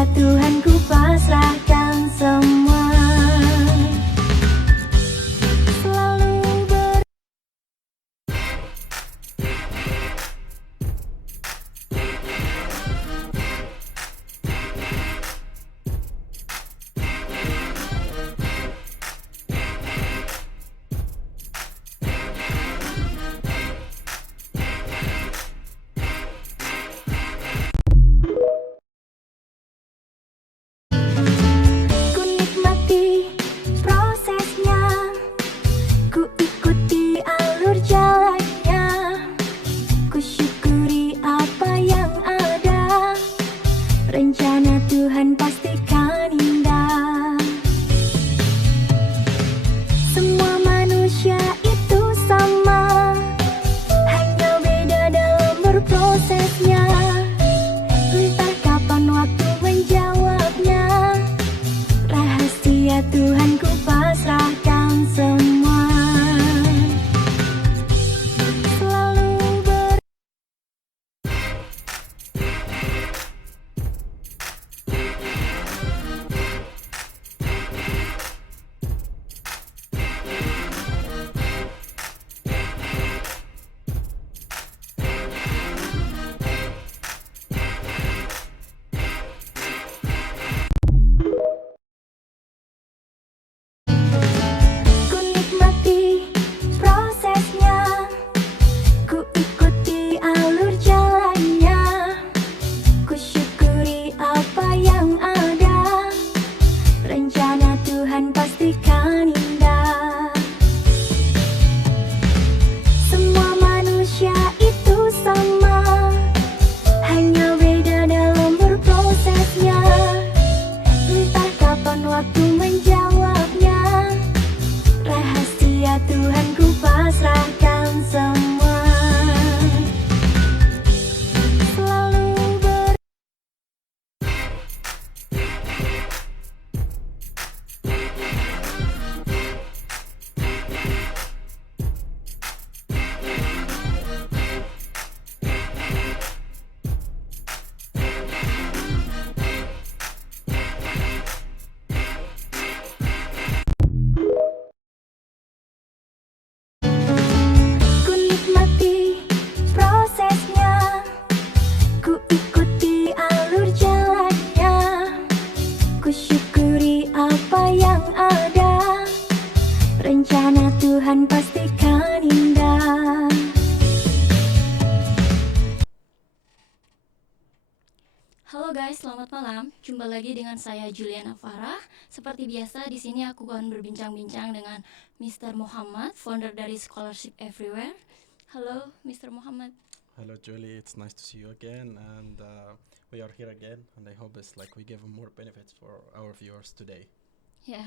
Rahasia Tuhan ku pasrahkan semua. Selalu ku nikmati prosesnya, ku ikuti alur jalannya, ku syukuri apa yang ada. Rencana Tuhan pastikan indah. Semua manusia itu sama, hanya beda dalam berprosesnya. Entah kapan waktu menjawabnya. Rahasia Tuhan ku pasrahkan semua. Selalu ku nikmati prosesnya, ku ikuti alur jalannya, ku syukuri apa yang ada. Rencana Tuhan pastikan indah. Semua manusia itu sama, hanya beda dalam berprosesnya. Entah kapan waktu menjawabnya. Rahasia Tuhan ku pasrahkan semua. Selalu ku nikmati prosesnya, ku ikuti alur jalannya, ku syukuri apa yang ada. Rencana Tuhan pastikan indah. Halo guys, selamat malam. Jumpa lagi dengan saya Juliana Farah. Seperti biasa, di sini aku akan berbincang-bincang dengan Mr. Muhammad, founder dari Scholarship Everywhere. Halo, Mr. Muhammad. Hello, Julie. It's nice to see you again, and we are here again. And I hope it's like we give more benefits for our viewers today. Ya,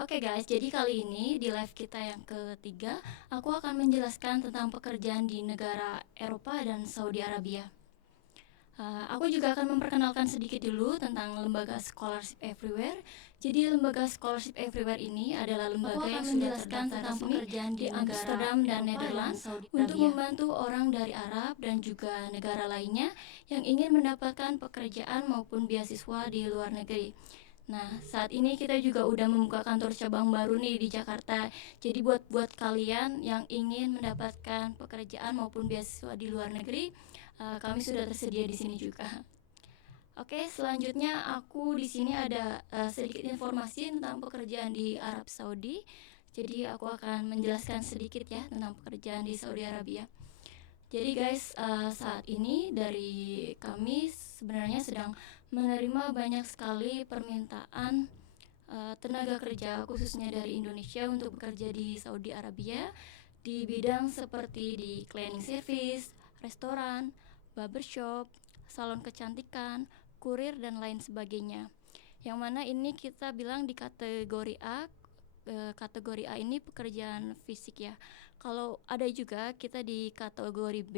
Oke guys, jadi kali ini di live kita yang ketiga, aku akan menjelaskan tentang pekerjaan di negara Eropa dan Saudi Arabia. Aku juga akan memperkenalkan sedikit dulu tentang lembaga Scholarship Everywhere. Jadi lembaga Scholarship Everywhere ini adalah lembaga yang menjelaskan tentang pekerjaan di Amsterdam dan Netherlands untuk membantu orang dari Arab dan juga negara lainnya yang ingin mendapatkan pekerjaan maupun beasiswa di luar negeri. Nah, saat ini kita juga udah membuka kantor cabang baru nih di Jakarta. Jadi buat kalian yang ingin mendapatkan pekerjaan maupun beasiswa di luar negeri, kami sudah tersedia di sini juga. Oke, selanjutnya aku di sini ada sedikit informasi tentang pekerjaan di Arab Saudi. Jadi aku akan menjelaskan sedikit ya tentang pekerjaan di Saudi Arabia. Jadi guys, saat ini dari kami sebenarnya sedang menerima banyak sekali permintaan tenaga kerja khususnya dari Indonesia untuk bekerja di Saudi Arabia di bidang seperti di cleaning service, restoran, barbershop, salon kecantikan, kurir dan lain sebagainya. Yang mana ini kita bilang di kategori A. Kategori A ini pekerjaan fisik ya. Kalau ada juga kita di kategori B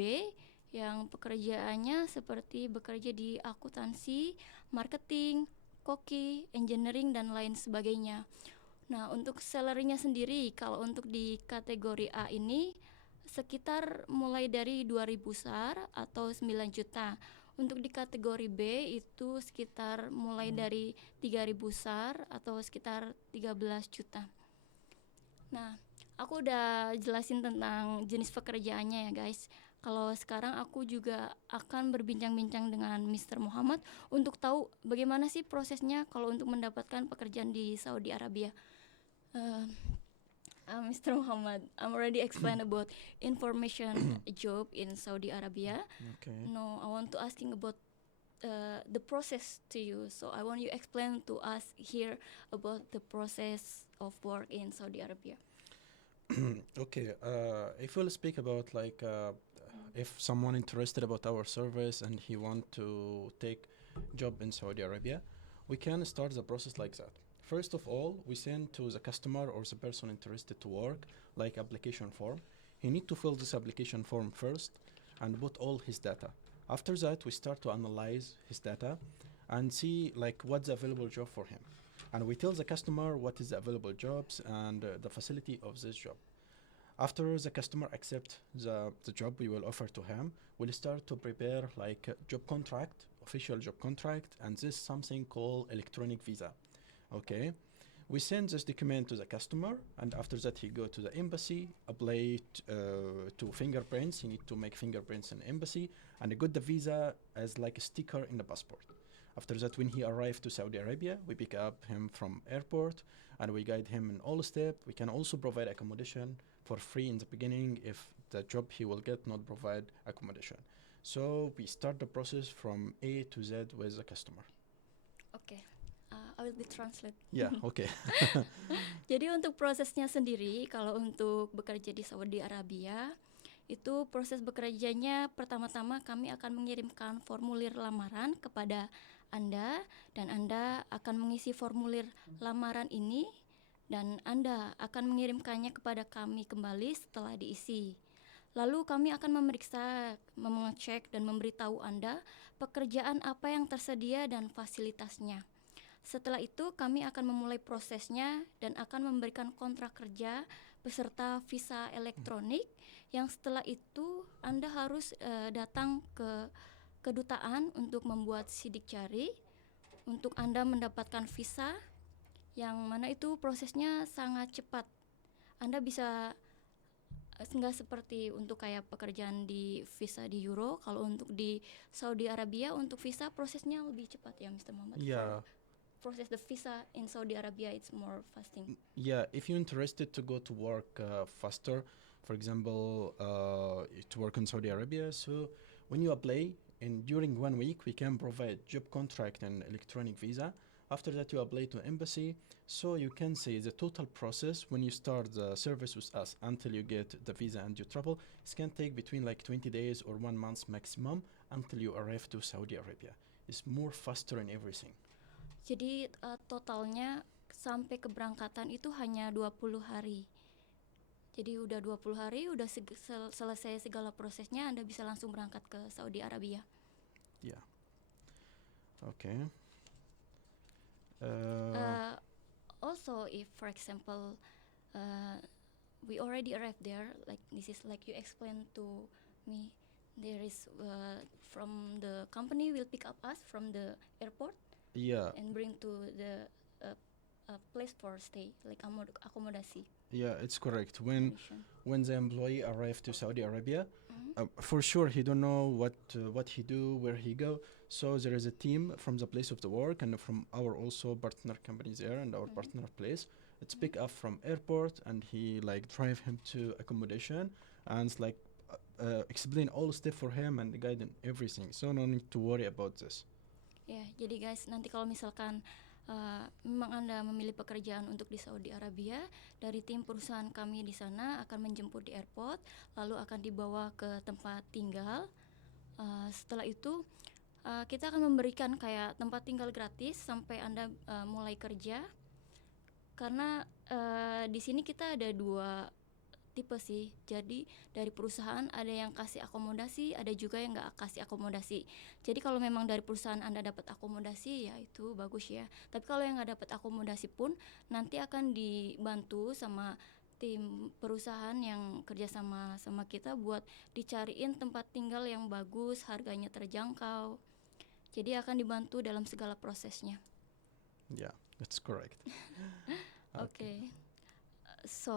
yang pekerjaannya seperti bekerja di akuntansi, marketing, koki, engineering dan lain sebagainya. Nah, untuk salary-nya sendiri kalau untuk di kategori A ini sekitar mulai dari 2.000 SAR atau 9 juta. Untuk di kategori B itu sekitar mulai dari 3.000 SAR atau sekitar 13 juta. Nah, aku udah jelasin tentang jenis pekerjaannya ya guys. Kalau sekarang aku juga akan berbincang-bincang dengan Mr. Muhammad untuk tahu bagaimana sih prosesnya kalau untuk mendapatkan pekerjaan di Saudi Arabia. Mr. Muhammad, I'm already explained about information job in Saudi Arabia. Okay. No, I want to asking about the process to you. So I want you explain to us here about the process of work in Saudi Arabia. Okay. If we'll speak about like if someone interested about our service and he want to take job in Saudi Arabia, we can start the process like that. First of all, we send to the customer or the person interested to work like application form. He need to fill this application form first and put all his data. After that, we start to analyze his data and see like what's the available job for him. And we tell the customer what is the available jobs and the facility of this job. After the customer accept the job we will offer to him, we'll start to prepare like a job contract, official job contract, and this something called electronic visa. Okay, we send this document to the customer, and after that he go to the embassy, apply to fingerprints. He need to make fingerprints in embassy, and he got the visa as like a sticker in the passport. After that, when he arrived to Saudi Arabia, we pick up him from airport, and we guide him in all steps. We can also provide accommodation for free in the beginning if the job he will get not provide accommodation. So we start the process from A to Z with the customer. Okay, I will be translate. Yeah, okay. Jadi untuk prosesnya sendiri, kalau untuk bekerja di Saudi Arabia, itu proses bekerjanya pertama-tama kami akan mengirimkan formulir lamaran kepada Anda, dan Anda akan mengisi formulir lamaran ini, dan Anda akan mengirimkannya kepada kami kembali setelah diisi. Lalu kami akan memeriksa, mengecek, dan memberitahu Anda pekerjaan apa yang tersedia dan fasilitasnya. Setelah itu kami akan memulai prosesnya dan akan memberikan kontrak kerja beserta visa elektronik, yang setelah itu Anda harus datang ke kedutaan untuk membuat sidik jari untuk Anda mendapatkan visa, yang mana itu prosesnya sangat cepat. Anda bisa nggak seperti untuk kayak pekerjaan di visa di Euro. Kalau untuk di Saudi Arabia untuk visa prosesnya lebih cepat ya Mr. Muhammad. Yeah. Process the visa in Saudi Arabia it's more fasting. Yeah, if you're interested to go to work faster, for example, to work in Saudi Arabia, so when you apply, and during 1 week we can provide job contract and electronic visa. After that you apply to embassy, so you can say the total process when you start the service with us until you get the visa and you travel, it can take between like 20 days or 1 month maximum until you arrive to Saudi Arabia. It's more faster in everything. Jadi totalnya sampai keberangkatan itu hanya 20 hari. Jadi udah 20 hari, udah selesai segala prosesnya, Anda bisa langsung berangkat ke Saudi Arabia. Yeah. Okay. Also, if for example, we already arrived there, like this is like you explained to me, there is from the company will pick up us from the airport. Yeah. And bring to the place for stay, like accommodation. Yeah, it's correct. When the employee arrived to Saudi Arabia, for sure he don't know what he do, where he go. So there is a team from the place of the work and from our also partner companies there and our partner place. It's pick up from airport and he like drive him to accommodation and like explain all step for him and guide him everything. So no need to worry about this. Ya, jadi guys, nanti kalau misalkan memang Anda memilih pekerjaan untuk di Saudi Arabia, dari tim perusahaan kami di sana akan menjemput di airport, lalu akan dibawa ke tempat tinggal. Setelah itu kita akan memberikan kayak tempat tinggal gratis sampai Anda mulai kerja. Karena di sini kita ada 2 tipe sih. Jadi dari perusahaan ada yang kasih akomodasi, ada juga yang nggak kasih akomodasi. Jadi kalau memang dari perusahaan Anda dapat akomodasi, ya itu bagus ya. Tapi kalau yang nggak dapat akomodasi pun nanti akan dibantu sama tim perusahaan yang kerja sama kita buat dicariin tempat tinggal yang bagus, harganya terjangkau. Jadi akan dibantu dalam segala prosesnya. Yeah, that's correct. Okay. So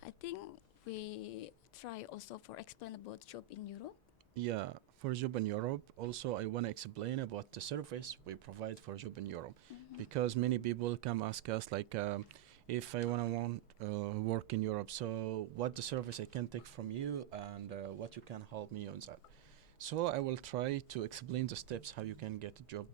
I think we try also for explain about job in Europe. Yeah, for job in Europe, also I want to explain about the service we provide for job in Europe, because many people come ask us like, if I want work in Europe, so what the service I can take from you, and what you can help me on that. So I will try to explain the steps how you can get a job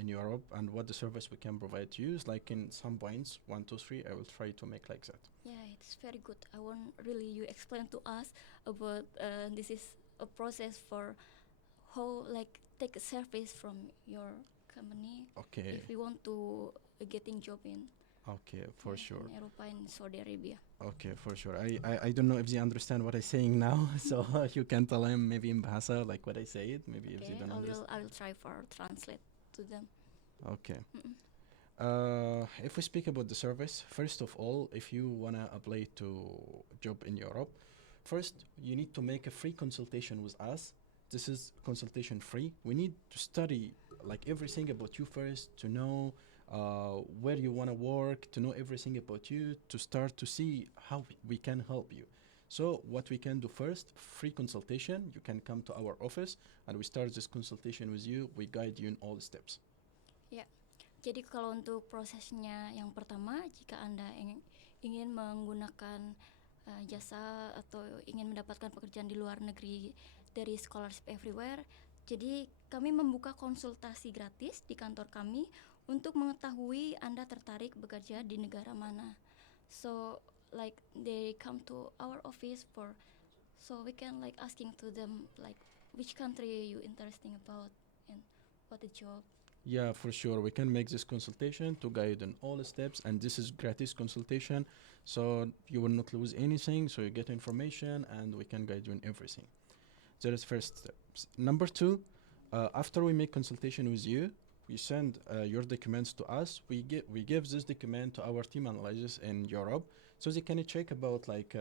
in Europe, and what the service we can provide to you. Is like in some points, 1, 2, 3. I will try to make like that. Yeah, it's very good. I want really you explain to us about this is a process for how like take a service from your company Okay. if we want to getting job in Okay, for sure. in Europa and Saudi Arabia. Okay, for sure. I don't know if they understand what I'm saying now, so you can tell them maybe in Bahasa like what I say it. Maybe if they Okay, don't understand. I will try for translate to them. Okay. Mm-mm. If we speak about the service, first of all, if you wanna apply to job in Europe, first you need to make a free consultation with us. This is consultation free. We need to study like everything about you first, to know where you wanna work, to know everything about you, to start to see how we can help you. So what we can do first, free consultation. You can come to our office and we start this consultation with you. We guide you in all the steps. Jadi kalau untuk prosesnya yang pertama, jika Anda ingin menggunakan jasa atau ingin mendapatkan pekerjaan di luar negeri dari Scholarship Everywhere, jadi kami membuka konsultasi gratis di kantor kami untuk mengetahui Anda tertarik bekerja di negara mana. So like they come to our office so we can like asking to them like which country you interesting about and what the job. Yeah, for sure. We can make this consultation to guide on all the steps, and this is gratis consultation, so you will not lose anything. So you get information, and we can guide you in everything. That is first steps. Number 2, after we make consultation with you, we send your documents to us. We give this document to our team analysts in Europe, so they can check about like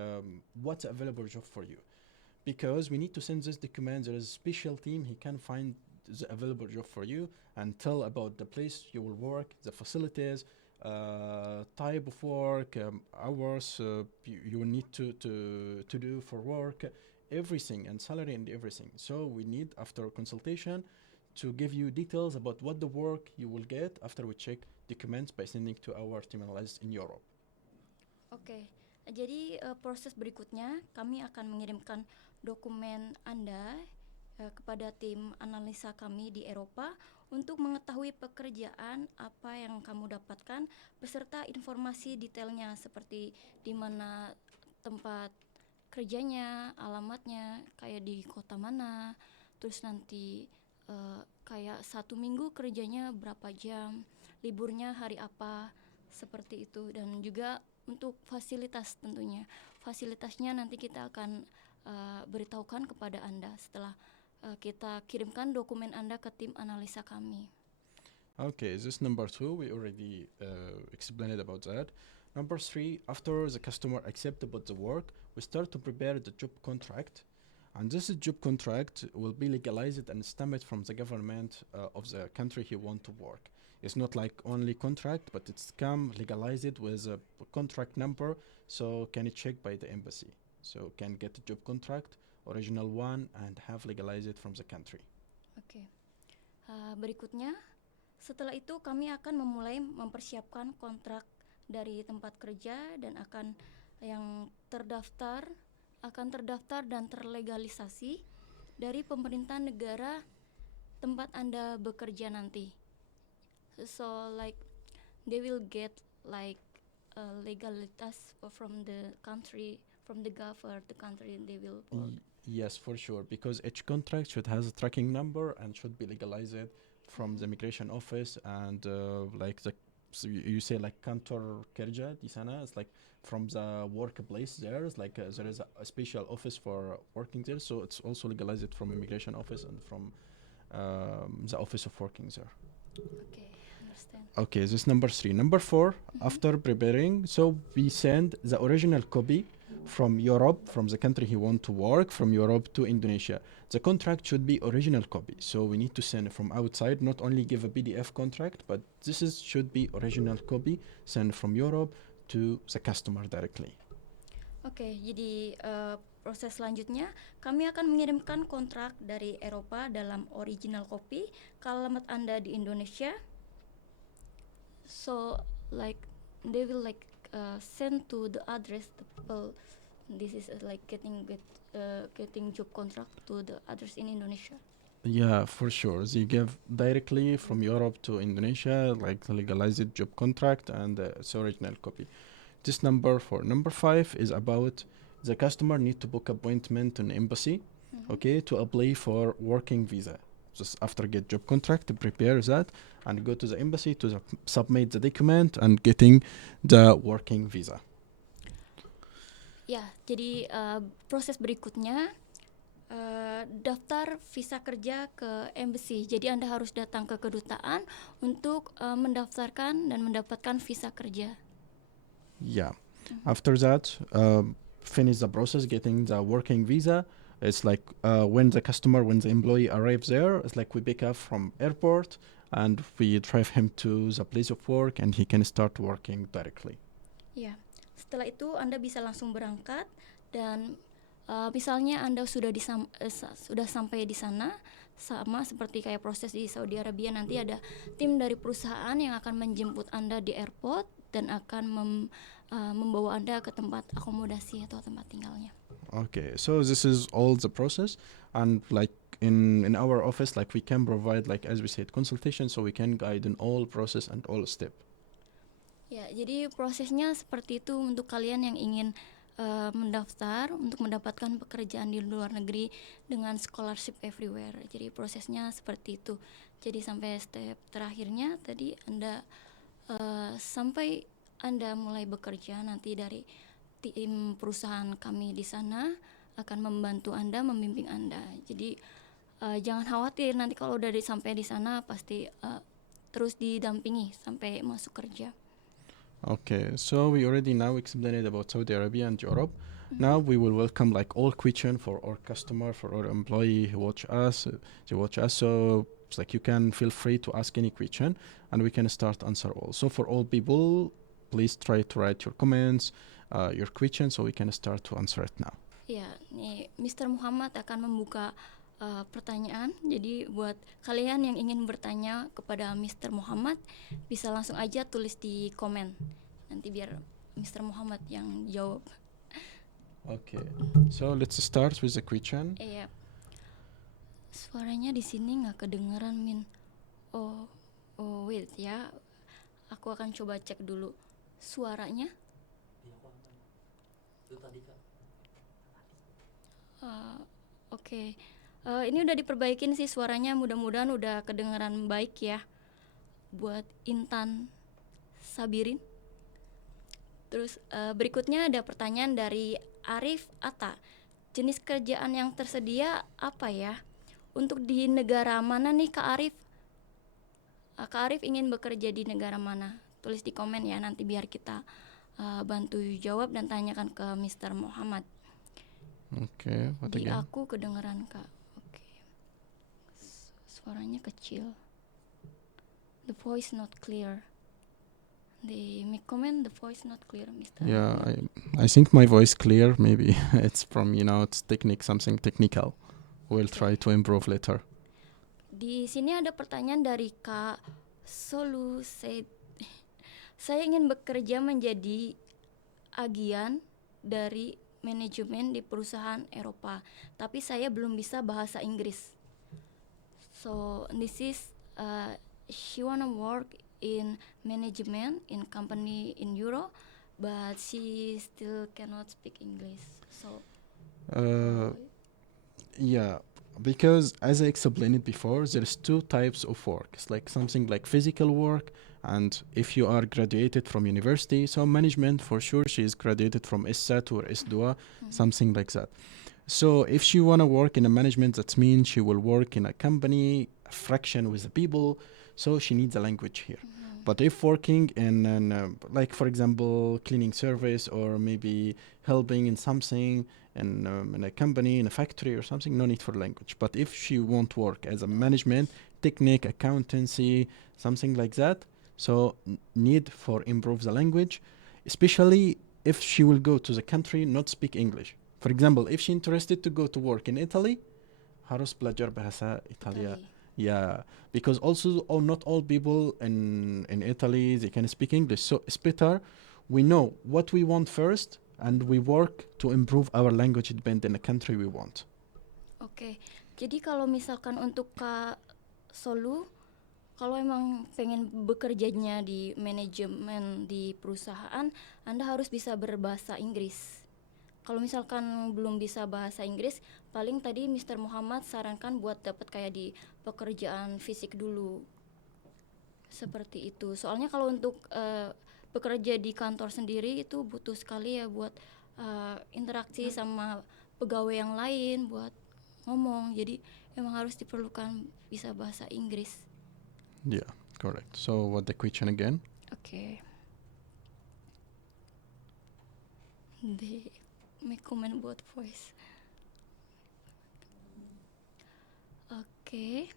what's available job for you, because we need to send this document. There is a special team. He can find the available job for you and tell about the place you will work, the facilities, type of work, hours you will need to do for work, everything, and salary and everything. So we need, after consultation, to give you details about what the work you will get after we check documents by sending to our team analysts in Europe. Oke, jadi proses berikutnya kami akan mengirimkan dokumen Anda kepada tim analisa kami di Eropa untuk mengetahui pekerjaan apa yang kamu dapatkan beserta informasi detailnya seperti di mana tempat kerjanya, alamatnya, kayak di kota mana, terus nanti kayak 1 minggu kerjanya berapa jam, liburnya hari apa, seperti itu. Dan juga untuk fasilitas tentunya. Fasilitasnya nanti kita akan beritahukan kepada Anda setelah kita kirimkan dokumen Anda ke tim analisa kami. Okay, this number 2, we already explained about that. Number 3, after the customer accept about the work, we start to prepare the job contract. And this job contract will be legalized and stamped from the government of the country he want to work. It's not like only contract, but it's come legalized with a contract number, so can it check by the embassy. So can get a job contract, original one, and have legalized from the country. Oke. Berikutnya, setelah itu kami akan memulai mempersiapkan kontrak dari tempat kerja dan akan terdaftar dan terlegalisasi dari pemerintah negara tempat Anda bekerja nanti. So like they will get like legalitas from the country, from the government, the country, and they will. Yes, for sure, because each contract should has a tracking number and should be legalized from the immigration office, and like so you say like kantor kerja di sana, it's like from the workplace there is like there is a special office for working there, so it's also legalized from immigration office and from the office of working there. Okay, understand. Okay, this number 3. Number 4, after preparing, so we send the original copy from Europe, from the country he want to work, from Europe to Indonesia. The contract should be original copy, so we need to send it from outside, not only give a PDF contract, but should be original copy, send from Europe to the customer directly. Oke, jadi proses selanjutnya kami akan mengirimkan kontrak dari Eropa dalam original copy ke alamat Anda di Indonesia. So like they will like send to the address the people. This is like getting job contract to the address in Indonesia. Yeah, for sure. They give directly from Europe to Indonesia, like the legalized job contract and its original copy. This number 4. Number 5 is about the customer need to book appointment in embassy, okay, to apply for working visa. Just after get job contract, to prepare that and go to the embassy to submit the document and getting the working visa. Ya, jadi proses berikutnya daftar visa kerja ke embassy. Jadi Anda harus datang ke kedutaan untuk mendaftarkan dan mendapatkan visa kerja. Yeah. After that, finish the process getting the working visa. It's like when the employee arrives there, it's like we pick up from airport and we drive him to the place of work and he can start working directly. Ya, setelah itu Anda bisa langsung berangkat dan misalnya Anda sudah sampai di sana, sama seperti kayak proses di Saudi Arabia, nanti ada tim dari perusahaan yang akan menjemput Anda di airport dan akan membawa Anda ke tempat akomodasi atau tempat tinggalnya. Okay, so this is all the process, and like in our office, like we can provide, like as we said, consultation, so we can guide in all process and all step. Ya, jadi prosesnya seperti itu untuk kalian yang ingin mendaftar untuk mendapatkan pekerjaan di luar negeri dengan scholarship everywhere. Jadi prosesnya seperti itu. Jadi sampai step terakhirnya tadi Anda sampai Anda mulai bekerja, nanti dari tim perusahaan kami di sana akan membantu Anda, membimbing Anda. Jadi jangan khawatir, nanti kalau udah sampai di sana pasti terus didampingi sampai masuk kerja. Okay, so we already now explained about Saudi Arabia and Europe. Now we will welcome like all question for our customer, for our employee who watch us. So it's like you can feel free to ask any question and we can start answer all. So for all people, please try to write your comments, your questions, so we can start to answer it now. Ya, nih Mr. Muhammad akan membuka pertanyaan. Jadi buat kalian yang ingin bertanya kepada Mr. Muhammad, bisa langsung aja tulis di komen. Nanti biar Mr. Muhammad yang jawab. Okay, so let's start with the question. Iya. Suaranya di sini nggak kedengeran, Min. Oh, wait ya. Aku akan coba cek dulu suaranya. Oke. Ini udah diperbaikin sih suaranya, mudah-mudahan udah kedengeran baik ya. Buat Intan Sabirin. Terus berikutnya ada pertanyaan dari Arif Atta. Jenis kerjaan yang tersedia apa ya? Untuk di negara mana nih Kak Arif? Kak Arif ingin bekerja di negara mana? Tulis di komen ya, nanti biar kita bantu jawab dan tanyakan ke Mr. Muhammad. Okay, what Di again? aku kedengeran Kak. Oke. Suaranya kecil. The voice not clear. They make comment the voice not clear, Mr. Yeah, I think my voice clear. Maybe it's from it's something technical. We'll try to improve later. Di sini ada pertanyaan dari Kak Solu said, saya ingin bekerja menjadi agian dari manajemen di perusahaan Eropa, tapi saya belum bisa bahasa Inggris. So this is she wanna work in management in company in Euro, but she still cannot speak English. So Yeah, because as I explained before, there's two types of work. It's like something like physical work, and if you are graduated from university, so management for sure she is graduated from ISSAT or ISDUA, something like that. So if she wanna work in a management, that means she will work in a company, a fraction with the people. so she needs a language here. But if working in like for example cleaning service or maybe helping in something in a company, in a factory or something, no need for language. But if she won't work as a management, technique, accountancy, something like that, so need for improve the language, especially if she will go to the country not speak English. For example, if she interested to go to work in Italy, harus belajar bahasa Italia. Italy. Yeah, because also not all people in Italy they can speak English. So it's better we know what we want first and we work to improve our language depending on the country we want. Oke, jadi kalau misalkan untuk Kak Solu, kalau emang pengen bekerjanya di manajemen di perusahaan, Anda harus bisa berbahasa Inggris. Kalau misalkan belum bisa bahasa Inggris, paling tadi Mr. Muhammad sarankan buat dapat kayak di pekerjaan fisik dulu. Seperti itu. Soalnya kalau untuk bekerja di kantor sendiri itu butuh sekali ya buat interaksi sama pegawai yang lain, buat ngomong. Jadi emang harus diperlukan bisa bahasa Inggris. Yeah, correct. So what the question again? Oke. They make comment about voice. Oke.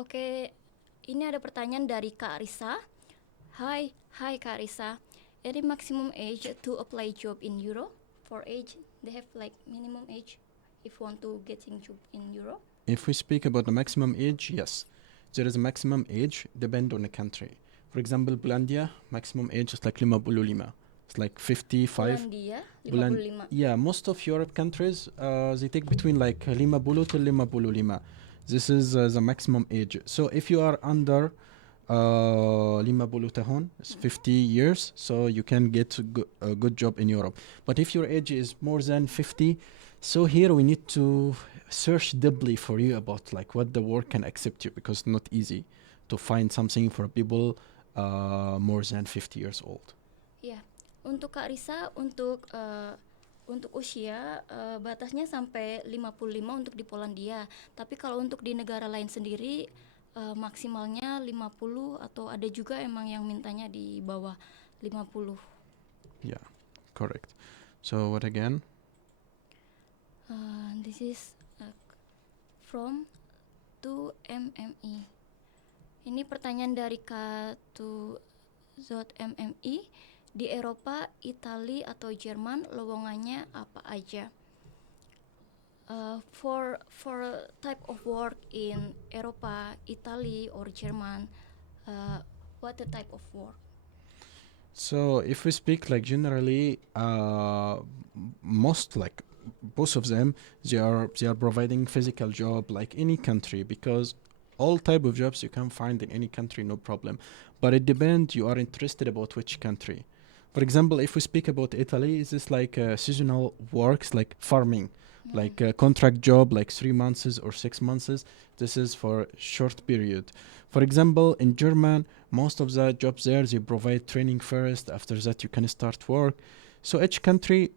Oke, ini ada pertanyaan dari Kak Risa. Hi Kak Risa. Any maximum age to apply job in Euro? For age, they have like minimum age if want to getting job in Euro? If we speak about the maximum age, yes. There is a maximum age depend on the country. For example, Bulandia, maximum age is like 55. It's like 55. Polandia, Bulan- 55. Yeah, most of Europe countries, they take between like 50 to 55. This is the maximum age. So if you are under 50 tahun, it's 50 years, so you can get a good job in Europe. But if your age is more than 50, so here we need to search deeply for you about like what the work can accept you, because it's not easy to find something for people more than 50 years old. Ya, untuk Kak Risa, untuk usia batasnya sampai 55 untuk di Polandia. Tapi kalau untuk di negara lain sendiri maksimalnya 50 atau ada juga emang yang mintanya di bawah 50. Yeah, correct. So what again? This is from 2MME. Ini pertanyaan dari K2ZMMI. Di Eropa, Italia atau Jerman lowongannya apa aja? For type of work in Eropa, Italy or German, what the type of work? So if we speak like generally, most like both of them, they are providing physical job like any country, because all type of jobs you can find in any country, no problem. But it depends you are interested about which country. For example, if we speak about Italy, is this like seasonal works like farming, like a contract job like 3 months or 6 months. This is for short period. For example, in German, most of the jobs there, they provide training first. After that, you can start work. So each country,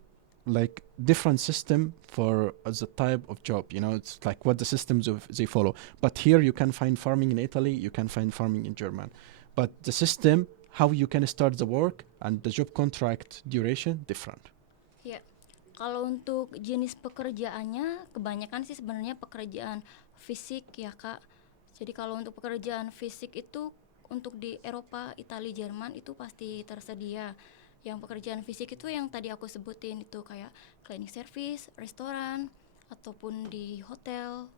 like different system for the type of job. You know, it's like what the systems of they follow. But here you can find farming in Italy, you can find farming in German. But the system, how you can start the work and the job contract duration different. Ya, kalau untuk jenis pekerjaannya kebanyakan sih sebenarnya pekerjaan fisik ya Kak. Jadi kalau untuk pekerjaan fisik itu untuk di Eropa, Italia, Jerman itu pasti tersedia. Yang pekerjaan fisik itu yang tadi aku sebutin itu kayak cleaning service, restoran, ataupun di hotel,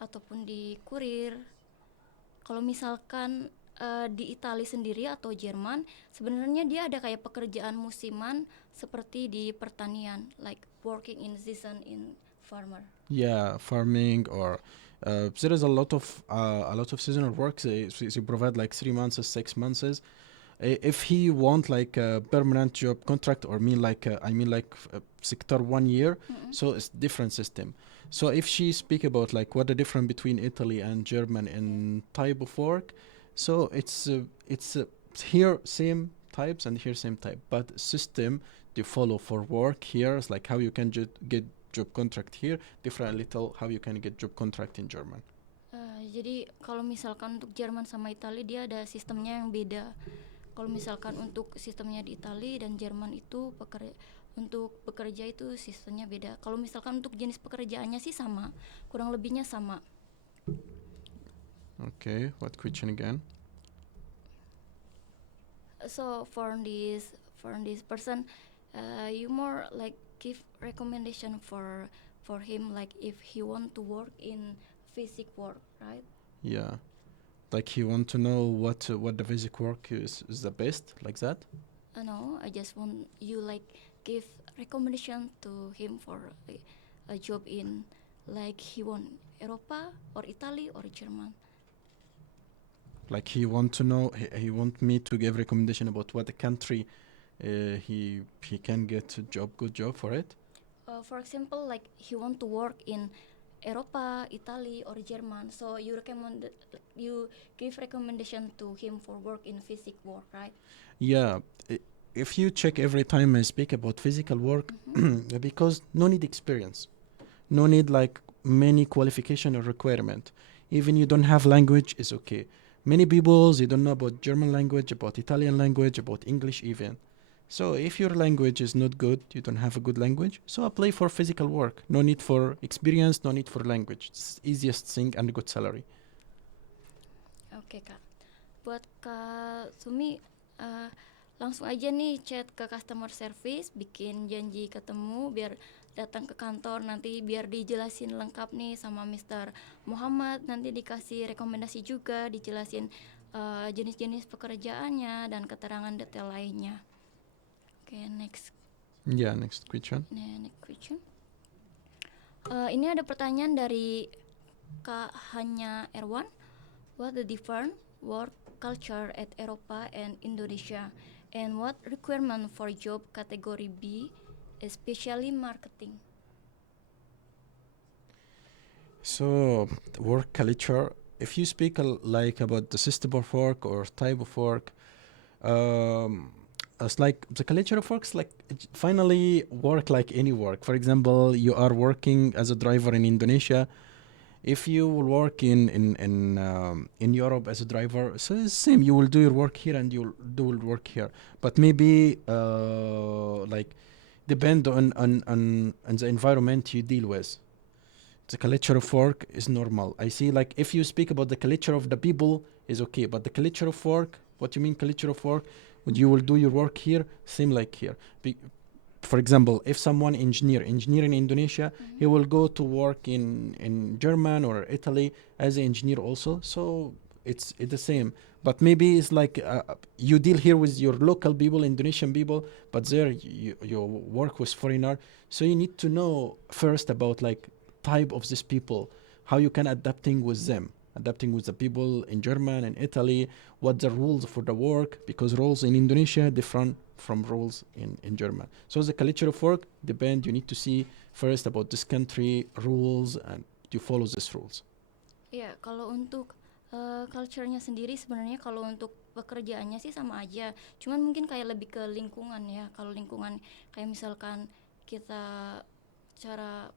ataupun di kurir. Kalau misalkan di Italia sendiri atau Jerman, sebenarnya dia ada kayak pekerjaan musiman seperti di pertanian, like working in season in farmer. Yeah, farming or there is a lot of seasonal work. They provide like 3 months, 6 months. If he want like a permanent job contract, or sector 1 year, so it's different system. So if she speak about like what the difference between Italy and German in type of work, so it's here same types and here same type, but system they follow for work here is like how you can get job contract here different little how you can get job contract in German. jadi kalau misalkan untuk Jerman sama Italia dia ada sistemnya yang beda. Kalau misalkan untuk sistemnya di Italia dan Jerman itu untuk bekerja itu sistemnya beda. Kalau misalkan untuk jenis pekerjaannya sih sama, kurang lebihnya sama. Okay, what question again? So for this person, you more like give recommendation for him, like if he want to work in physic work, right? Yeah, like he want to know what the basic work is the best, like that. No, I just want you like give recommendation to him for a job in like he want Europa or Italy or German. Like he want to know, he want me to give recommendation about what the country he can get a job, good job for it. For example, like he want to work in Europa, Italy, or German. So you give recommendation to him for work in physic work, right? Yeah, if you check every time I speak about physical work, because no need experience, no need like many qualification or requirement. Even you don't have language is okay. Many people they don't know about German language, about Italian language, about English even. So if your language is not good, you don't have a good language, so apply for physical work. No need for experience, no need for language. It's easiest thing and good salary. Oke Kak, buat Kak Sumi langsung aja nih chat ke customer service, bikin janji ketemu biar datang ke kantor, nanti biar dijelasin lengkap nih sama Mr. Muhammad, nanti dikasih rekomendasi juga, dijelasin jenis-jenis pekerjaannya dan keterangan detail lainnya. Oke, next Yeah, next question. question. Ini ada pertanyaan dari Kak Hanya Erwan. What the different work culture at Eropa and Indonesia, and what requirement for job category B, especially marketing? So work culture. If you speak like about the system of work or type of work, it's like the culture of work is like finally work like any work. For example, you are working as a driver in Indonesia. If you will work in Europe as a driver, so it's same. You will do your work here and you'll do work here. But maybe like depend on the environment you deal with. The culture of work is normal. I see like if you speak about the culture of the people is okay, but the culture of work, what you mean culture of work? When you will do your work here, same like here. For example, if someone engineer in Indonesia, he will go to work in German or Italy as an engineer also. So it's the same. But maybe it's like you deal here with your local people, Indonesian people, but there you work with foreigner. So you need to know first about like type of these people, how you can adapting with them, adapting with the people in German and Italy, what the rules for the work, because rules in Indonesia different from rules in German. So the culture of work depend, you need to see first about this country rules and you follow these rules. Ya, kalau untuk culture-nya sendiri sebenarnya kalau untuk pekerjaannya sih sama aja. Cuman mungkin kayak lebih ke lingkungan ya. Kalau lingkungan kayak misalkan kita cara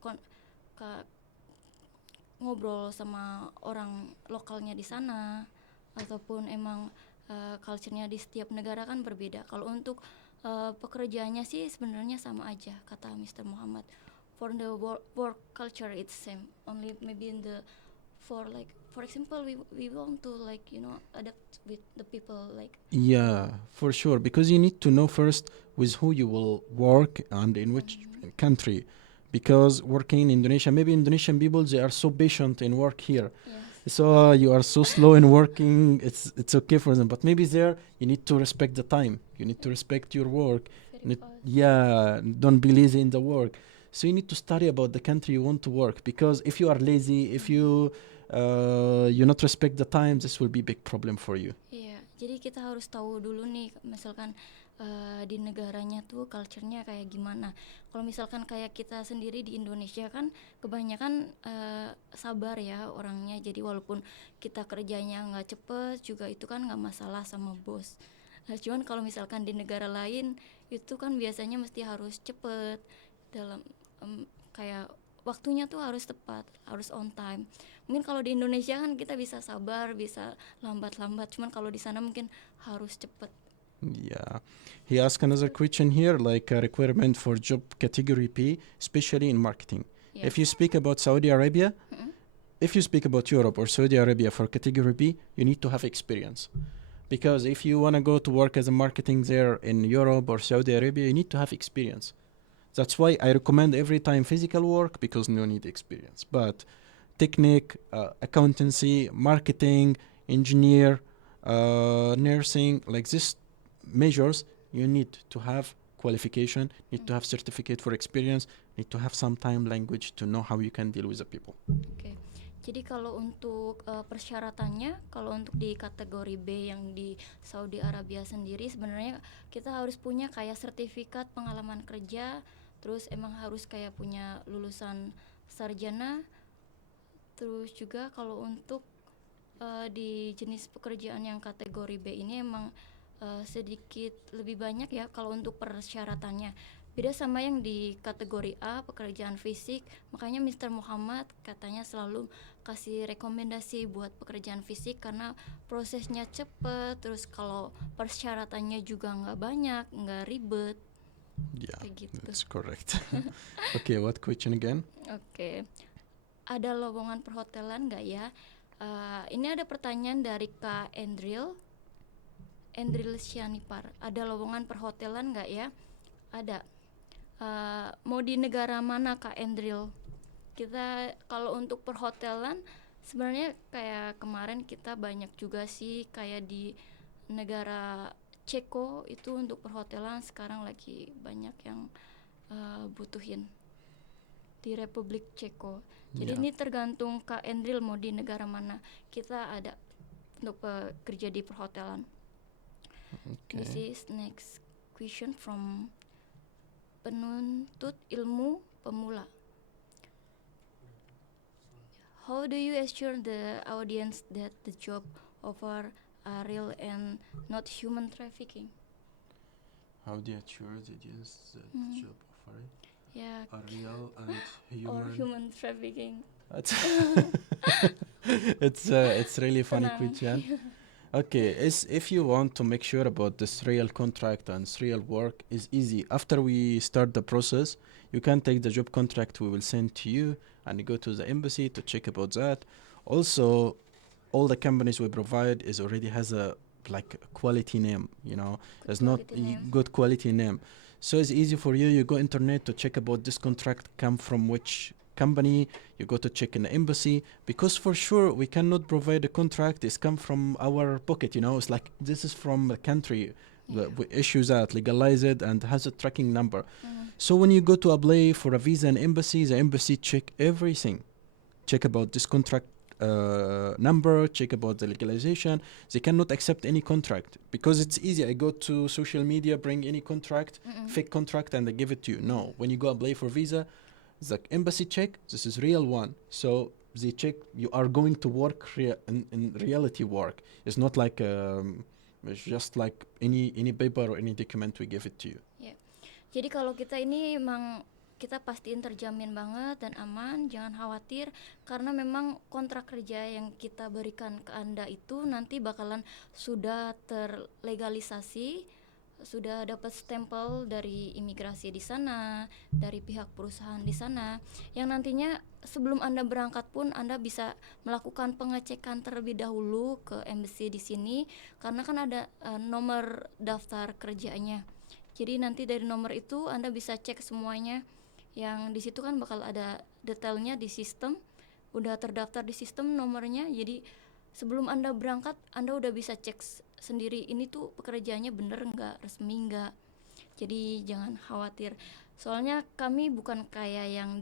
ngobrol sama orang lokalnya di sana, ataupun emang culture-nya di setiap negara kan berbeda. Kalau untuk pekerjaannya sih sebenarnya sama aja, kata Mr. Muhammad. For the work culture it's same, only maybe in the for example we want to like adapt with the people like. Yeah, for sure, because you need to know first with who you will work and in which country. Because working in Indonesia, maybe Indonesian people they are so patient in work here. Yes. So you are so slow in working. It's okay for them, but maybe there you need to respect the time. You need to respect your work. Very fast. Yeah, don't be lazy in the work. So you need to study about the country you want to work. Because if you are lazy, if you not respect the time, this will be big problem for you. Iya, jadi kita harus tahu dulu nih, misalkan di negaranya tuh culture-nya kayak gimana. Kalau misalkan kayak kita sendiri di Indonesia kan kebanyakan sabar ya orangnya. Jadi walaupun kita kerjanya nggak cepet juga itu kan nggak masalah sama bos. Cuman kalau misalkan di negara lain itu kan biasanya mesti harus cepet dalam kayak waktunya tuh harus tepat, harus on time. Mungkin kalau di Indonesia kan kita bisa sabar, bisa lambat-lambat, cuman kalau di sana mungkin harus cepet. Yeah. He asked another question here, like a requirement for job category P, especially in marketing. Yes. If you speak about Saudi Arabia, Mm-mm. if you speak about Europe or Saudi Arabia for category B, you need to have experience. Because if you want to go to work as a marketing there in Europe or Saudi Arabia, you need to have experience. That's why I recommend every time physical work because no need experience. But technique, accountancy, marketing, engineer, nursing, like this measures, you need to have qualification, need to have certificate for experience, need to have some time language to know how you can deal with the people. Oke. Jadi kalau untuk persyaratannya, kalau untuk di kategori B yang di Saudi Arabia sendiri sebenarnya kita harus punya kayak sertifikat pengalaman kerja, terus emang harus kayak punya lulusan sarjana. Terus juga kalau untuk di jenis pekerjaan yang kategori B ini emang sedikit lebih banyak ya kalau untuk persyaratannya. Beda sama yang di kategori A, pekerjaan fisik. Makanya Mr. Muhammad katanya selalu kasih rekomendasi buat pekerjaan fisik karena prosesnya cepet, terus kalau persyaratannya juga nggak banyak, nggak ribet. Yeah, Kayak gitu. that's correct. Okay, what question again? Oke. Ada lowongan perhotelan nggak ya? Ini ada pertanyaan dari Kak Endril Syanipar. Ada lowongan perhotelan nggak ya? Ada. Mau di negara mana Kak Endril? Kita kalau untuk perhotelan sebenarnya kayak kemarin kita banyak juga sih kayak di negara Ceko itu untuk perhotelan sekarang lagi banyak yang butuhin di Republik Ceko. Jadi Yeah. ini tergantung Kak Endril mau di negara mana. Kita ada untuk kerja di perhotelan. This Okay. is next question from penuntut ilmu pemula. How do you assure the audience that the job offer are real and not human trafficking? How do you assure the audience that Mhm. job offering Ya, are real and or human? human trafficking. That's it's really funny Tenang. question. Okay, if you want to make sure about this real contract and this real work is easy. After we start the process, you can take the job contract we will send to you and you go to the embassy to check about that. Also, all the companies we provide is already has a like quality name, you know. It's not Quality name. good quality name. So it's easy for you. You go internet to check about this contract come from which company. You go to check in the embassy because for sure we cannot provide a contract. It's come from our pocket, you know. It's like this is from a country Yeah. that we issue that, legalize it, and has a tracking number. Mhm. So when you go to apply for a visa in embassy, the embassy check everything, check about this contract number, check about the legalization. They cannot accept any contract because it's easy. I go to social media, bring any contract, Mm-mm. fake contract, and they give it to you. No, when you go apply for visa, the embassy check this is real one. So they check you are going to work in reality work. It's not like it's just like any paper or any document we give it to you. Jadi kalau kita ini emang kita pastiin terjamin banget dan aman, jangan khawatir karena memang kontrak kerja yang kita berikan ke Anda itu nanti bakalan sudah terlegalisasi, sudah dapat stempel dari imigrasi di sana, dari pihak perusahaan di sana, yang nantinya sebelum Anda berangkat pun Anda bisa melakukan pengecekan terlebih dahulu ke embassy di sini karena kan ada nomor daftar kerjanya. Jadi nanti dari nomor itu Anda bisa cek semuanya, yang di situ kan bakal ada detailnya di sistem, udah terdaftar di sistem nomornya. Jadi sebelum Anda berangkat Anda udah bisa cek sendiri ini tuh pekerjaannya bener nggak, resmi nggak. Jadi jangan khawatir. Soalnya kami bukan kayak yang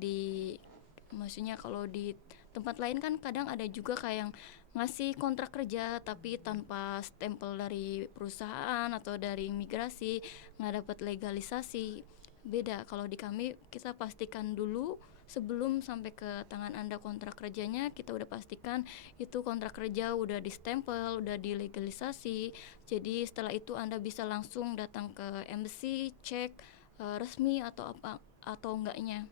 maksudnya kalau di tempat lain kan kadang ada juga kayak yang ngasih kontrak kerja tapi tanpa stempel dari perusahaan atau dari imigrasi, nggak dapat legalisasi. Beda, kalau di kami kita pastikan dulu sebelum sampai ke tangan Anda kontrak kerjanya, kita udah pastikan itu kontrak kerja udah di-stempel, udah dilegalisasi. Jadi setelah itu Anda bisa langsung datang ke embassy, cek resmi atau apa atau enggaknya.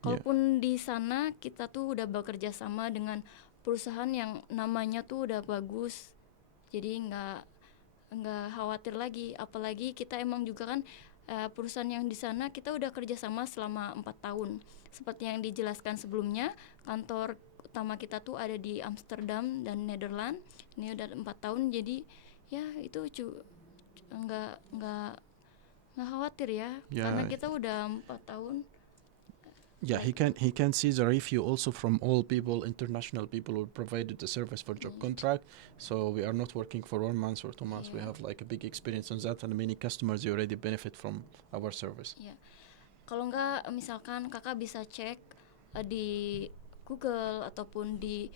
Kalaupun di sana kita tuh udah bekerja sama dengan perusahaan yang namanya tuh udah bagus, jadi nggak khawatir lagi. Apalagi kita emang juga kan perusahaan yang di sana kita udah kerjasama selama 4 tahun. Seperti yang dijelaskan sebelumnya, kantor utama kita tuh ada di Amsterdam dan Nederland. Ini udah 4 tahun, jadi ya itu nggak khawatir ya, karena Yeah, kita udah 4 tahun. yeah, he can see the review also from all people, international people who provided the service for job contract. So we are not working for 1 month or 2 months. We Yeah. have like a big experience on that, and many customers already benefit from our service. Ya, kalau nggak misalkan kakak bisa cek di Google ataupun di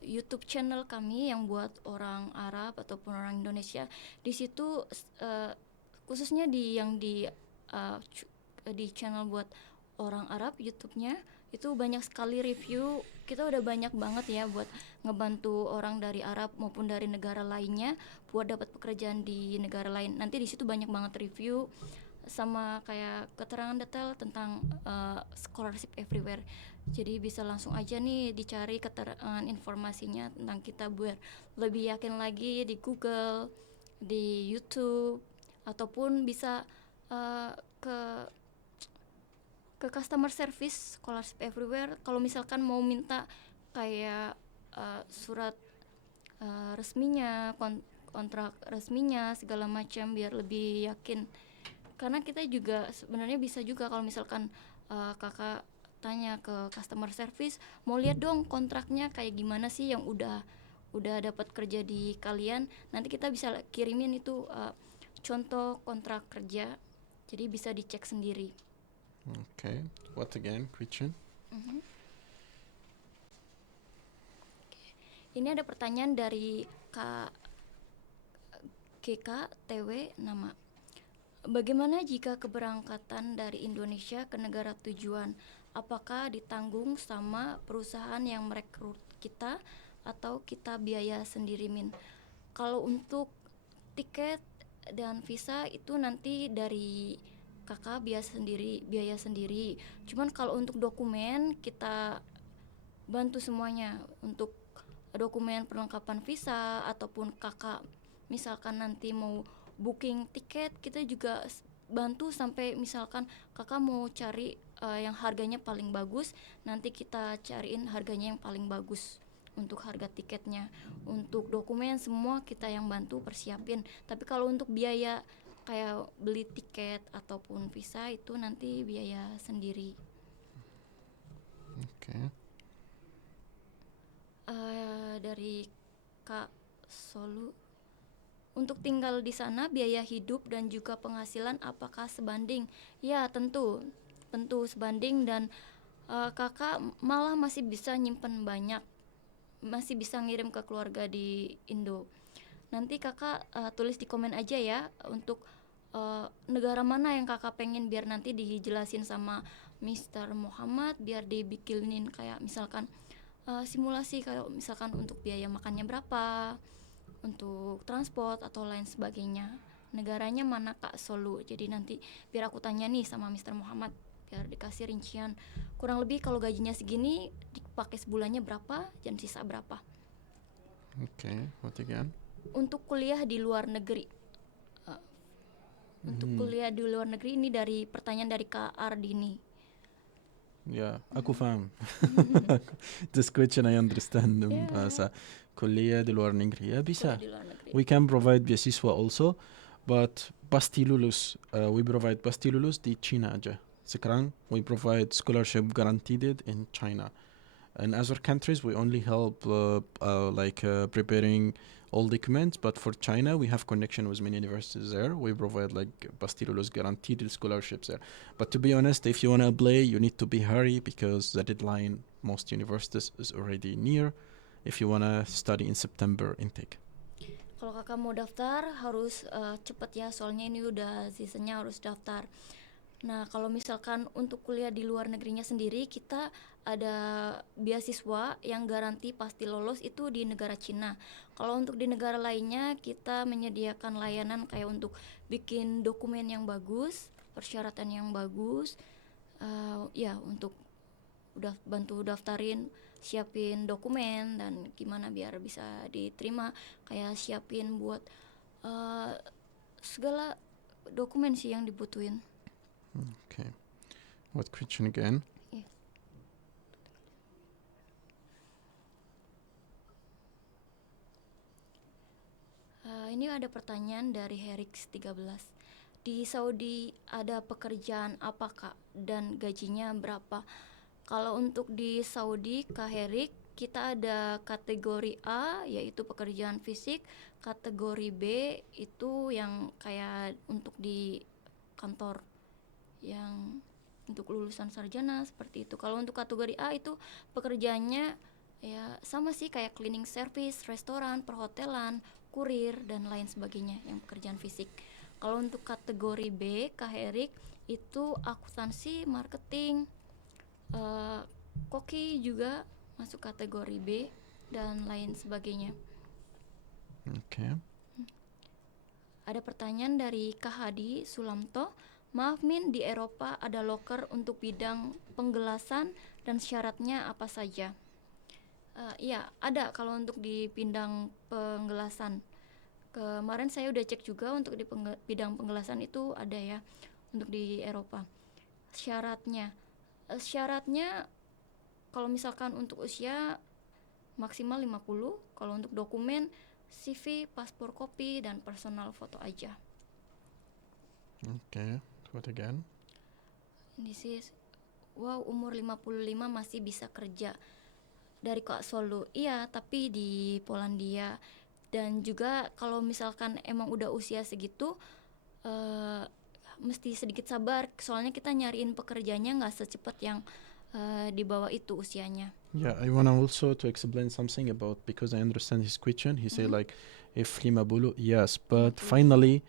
YouTube channel kami yang buat orang Arab ataupun orang Indonesia. Di situ khususnya di channel buat orang Arab YouTube-nya itu banyak sekali review. Kita udah banyak banget ya buat ngebantu orang dari Arab maupun dari negara lainnya buat dapat pekerjaan di negara lain. Nanti di situ banyak banget review sama kayak keterangan detail tentang scholarship everywhere. Jadi bisa langsung aja nih dicari keterangan informasinya tentang kita biar lebih yakin lagi di Google, di YouTube, ataupun bisa ke customer service scholarship everywhere kalau misalkan mau minta kayak surat resminya, kontrak resminya segala macam biar lebih yakin. Karena kita juga sebenarnya bisa juga kalau misalkan kakak tanya ke customer service, mau lihat dong kontraknya kayak gimana sih yang udah dapat kerja di kalian, nanti kita bisa kirimin itu contoh kontrak kerja, jadi bisa dicek sendiri. Okay. What again, question? Ini ada pertanyaan dari Kak GK TW nama. Bagaimana jika keberangkatan dari Indonesia ke negara tujuan? Apakah ditanggung sama perusahaan yang merekrut kita atau kita biaya sendiri, Min? Kalau untuk tiket dan visa itu nanti dari kakak biaya sendiri. Cuman kalau untuk dokumen kita bantu semuanya. Untuk dokumen perlengkapan visa ataupun kakak misalkan nanti mau booking tiket, kita juga bantu sampai misalkan kakak mau cari yang harganya paling bagus, nanti kita cariin harganya yang paling bagus untuk harga tiketnya. Untuk dokumen semua kita yang bantu persiapin. Tapi kalau untuk biaya kayak beli tiket ataupun visa itu nanti biaya sendiri. Okay. Dari Kak Solu, untuk tinggal di sana biaya hidup dan juga penghasilan apakah sebanding? Ya tentu sebanding, dan kakak malah masih bisa nyimpen banyak, masih bisa ngirim ke keluarga di Indo. Nanti kakak tulis di komen aja ya untuk negara mana yang kakak pengen, biar nanti dijelasin sama Mr. Muhammad biar dibikinin kayak misalkan simulasi kayak misalkan untuk biaya makannya berapa, untuk transport atau lain sebagainya. Negaranya mana Kak Solu? Jadi nanti biar aku tanya nih sama Mr. Muhammad biar dikasih rincian. Kurang lebih kalau gajinya segini dipakai sebulannya berapa dan sisa berapa. Okay. What again? Untuk kuliah di luar negeri. Untuk kuliah di luar negeri ini dari pertanyaan dari Kak Ardini. Yeah, aku faham. This question I understand. Bahasa kuliah di luar negeri. Ya bisa. Kuliah di luar negeri. We can provide beasiswa also, but pasti lulus. We provide pasti lulus di China aja. Sekarang we provide scholarship guaranteed in China. In other countries we only help preparing all documents, but for China we have connection with many universities there. We provide like pasti lulus guaranteed scholarships there. But to be honest, if you want to apply, you need to be hurry because the deadline most universities is already near. If you want to study in September intake. Kalau kakak mau daftar harus cepet ya, soalnya ini udah seasonnya harus daftar. Nah kalau misalkan untuk kuliah di luar negerinya sendiri, kita ada beasiswa yang garansi pasti lolos itu di negara Cina. Kalau untuk di negara lainnya kita menyediakan layanan kayak untuk bikin dokumen yang bagus, persyaratan yang bagus, ya untuk udah bantu daftarin siapin dokumen dan gimana biar bisa diterima, kayak siapin buat segala dokumen sih yang dibutuhin. Okay. What question again? Ini ada pertanyaan dari Herix 13. Di Saudi ada pekerjaan apa Kak dan gajinya berapa? Kalau untuk di Saudi Kak Herik, kita ada kategori A yaitu pekerjaan fisik, kategori B itu yang kayak untuk di kantor yang untuk lulusan sarjana seperti itu. Kalau untuk kategori A itu pekerjaannya ya sama sih kayak cleaning service, restoran, perhotelan, kurir dan lain sebagainya yang pekerjaan fisik. Kalau untuk kategori B, Kak Erik itu akuntansi, marketing, koki juga masuk kategori B dan lain sebagainya. Okay. Ada pertanyaan dari Kak Hadi Sulamto. Maaf Min, di Eropa ada loker untuk bidang penggelasan dan syaratnya apa saja? Iya, ada kalau untuk di bidang penggelasan. Kemarin saya udah cek juga untuk di bidang penggelasan itu ada ya untuk di Eropa. Syaratnya kalau misalkan untuk usia maksimal 50, kalau untuk dokumen CV, paspor kopi dan personal foto aja. Okay. What again? This is umur 55 masih bisa kerja. Dari Kak Solo, iya, tapi di Polandia. Dan juga kalau misalkan emang udah usia segitu, mesti sedikit sabar. Soalnya kita nyariin pekerjaannya nggak secepat yang di bawah itu usianya. Yeah, I want also to explain something about, because I understand his question. He say like, if lima bulu, yes, but finally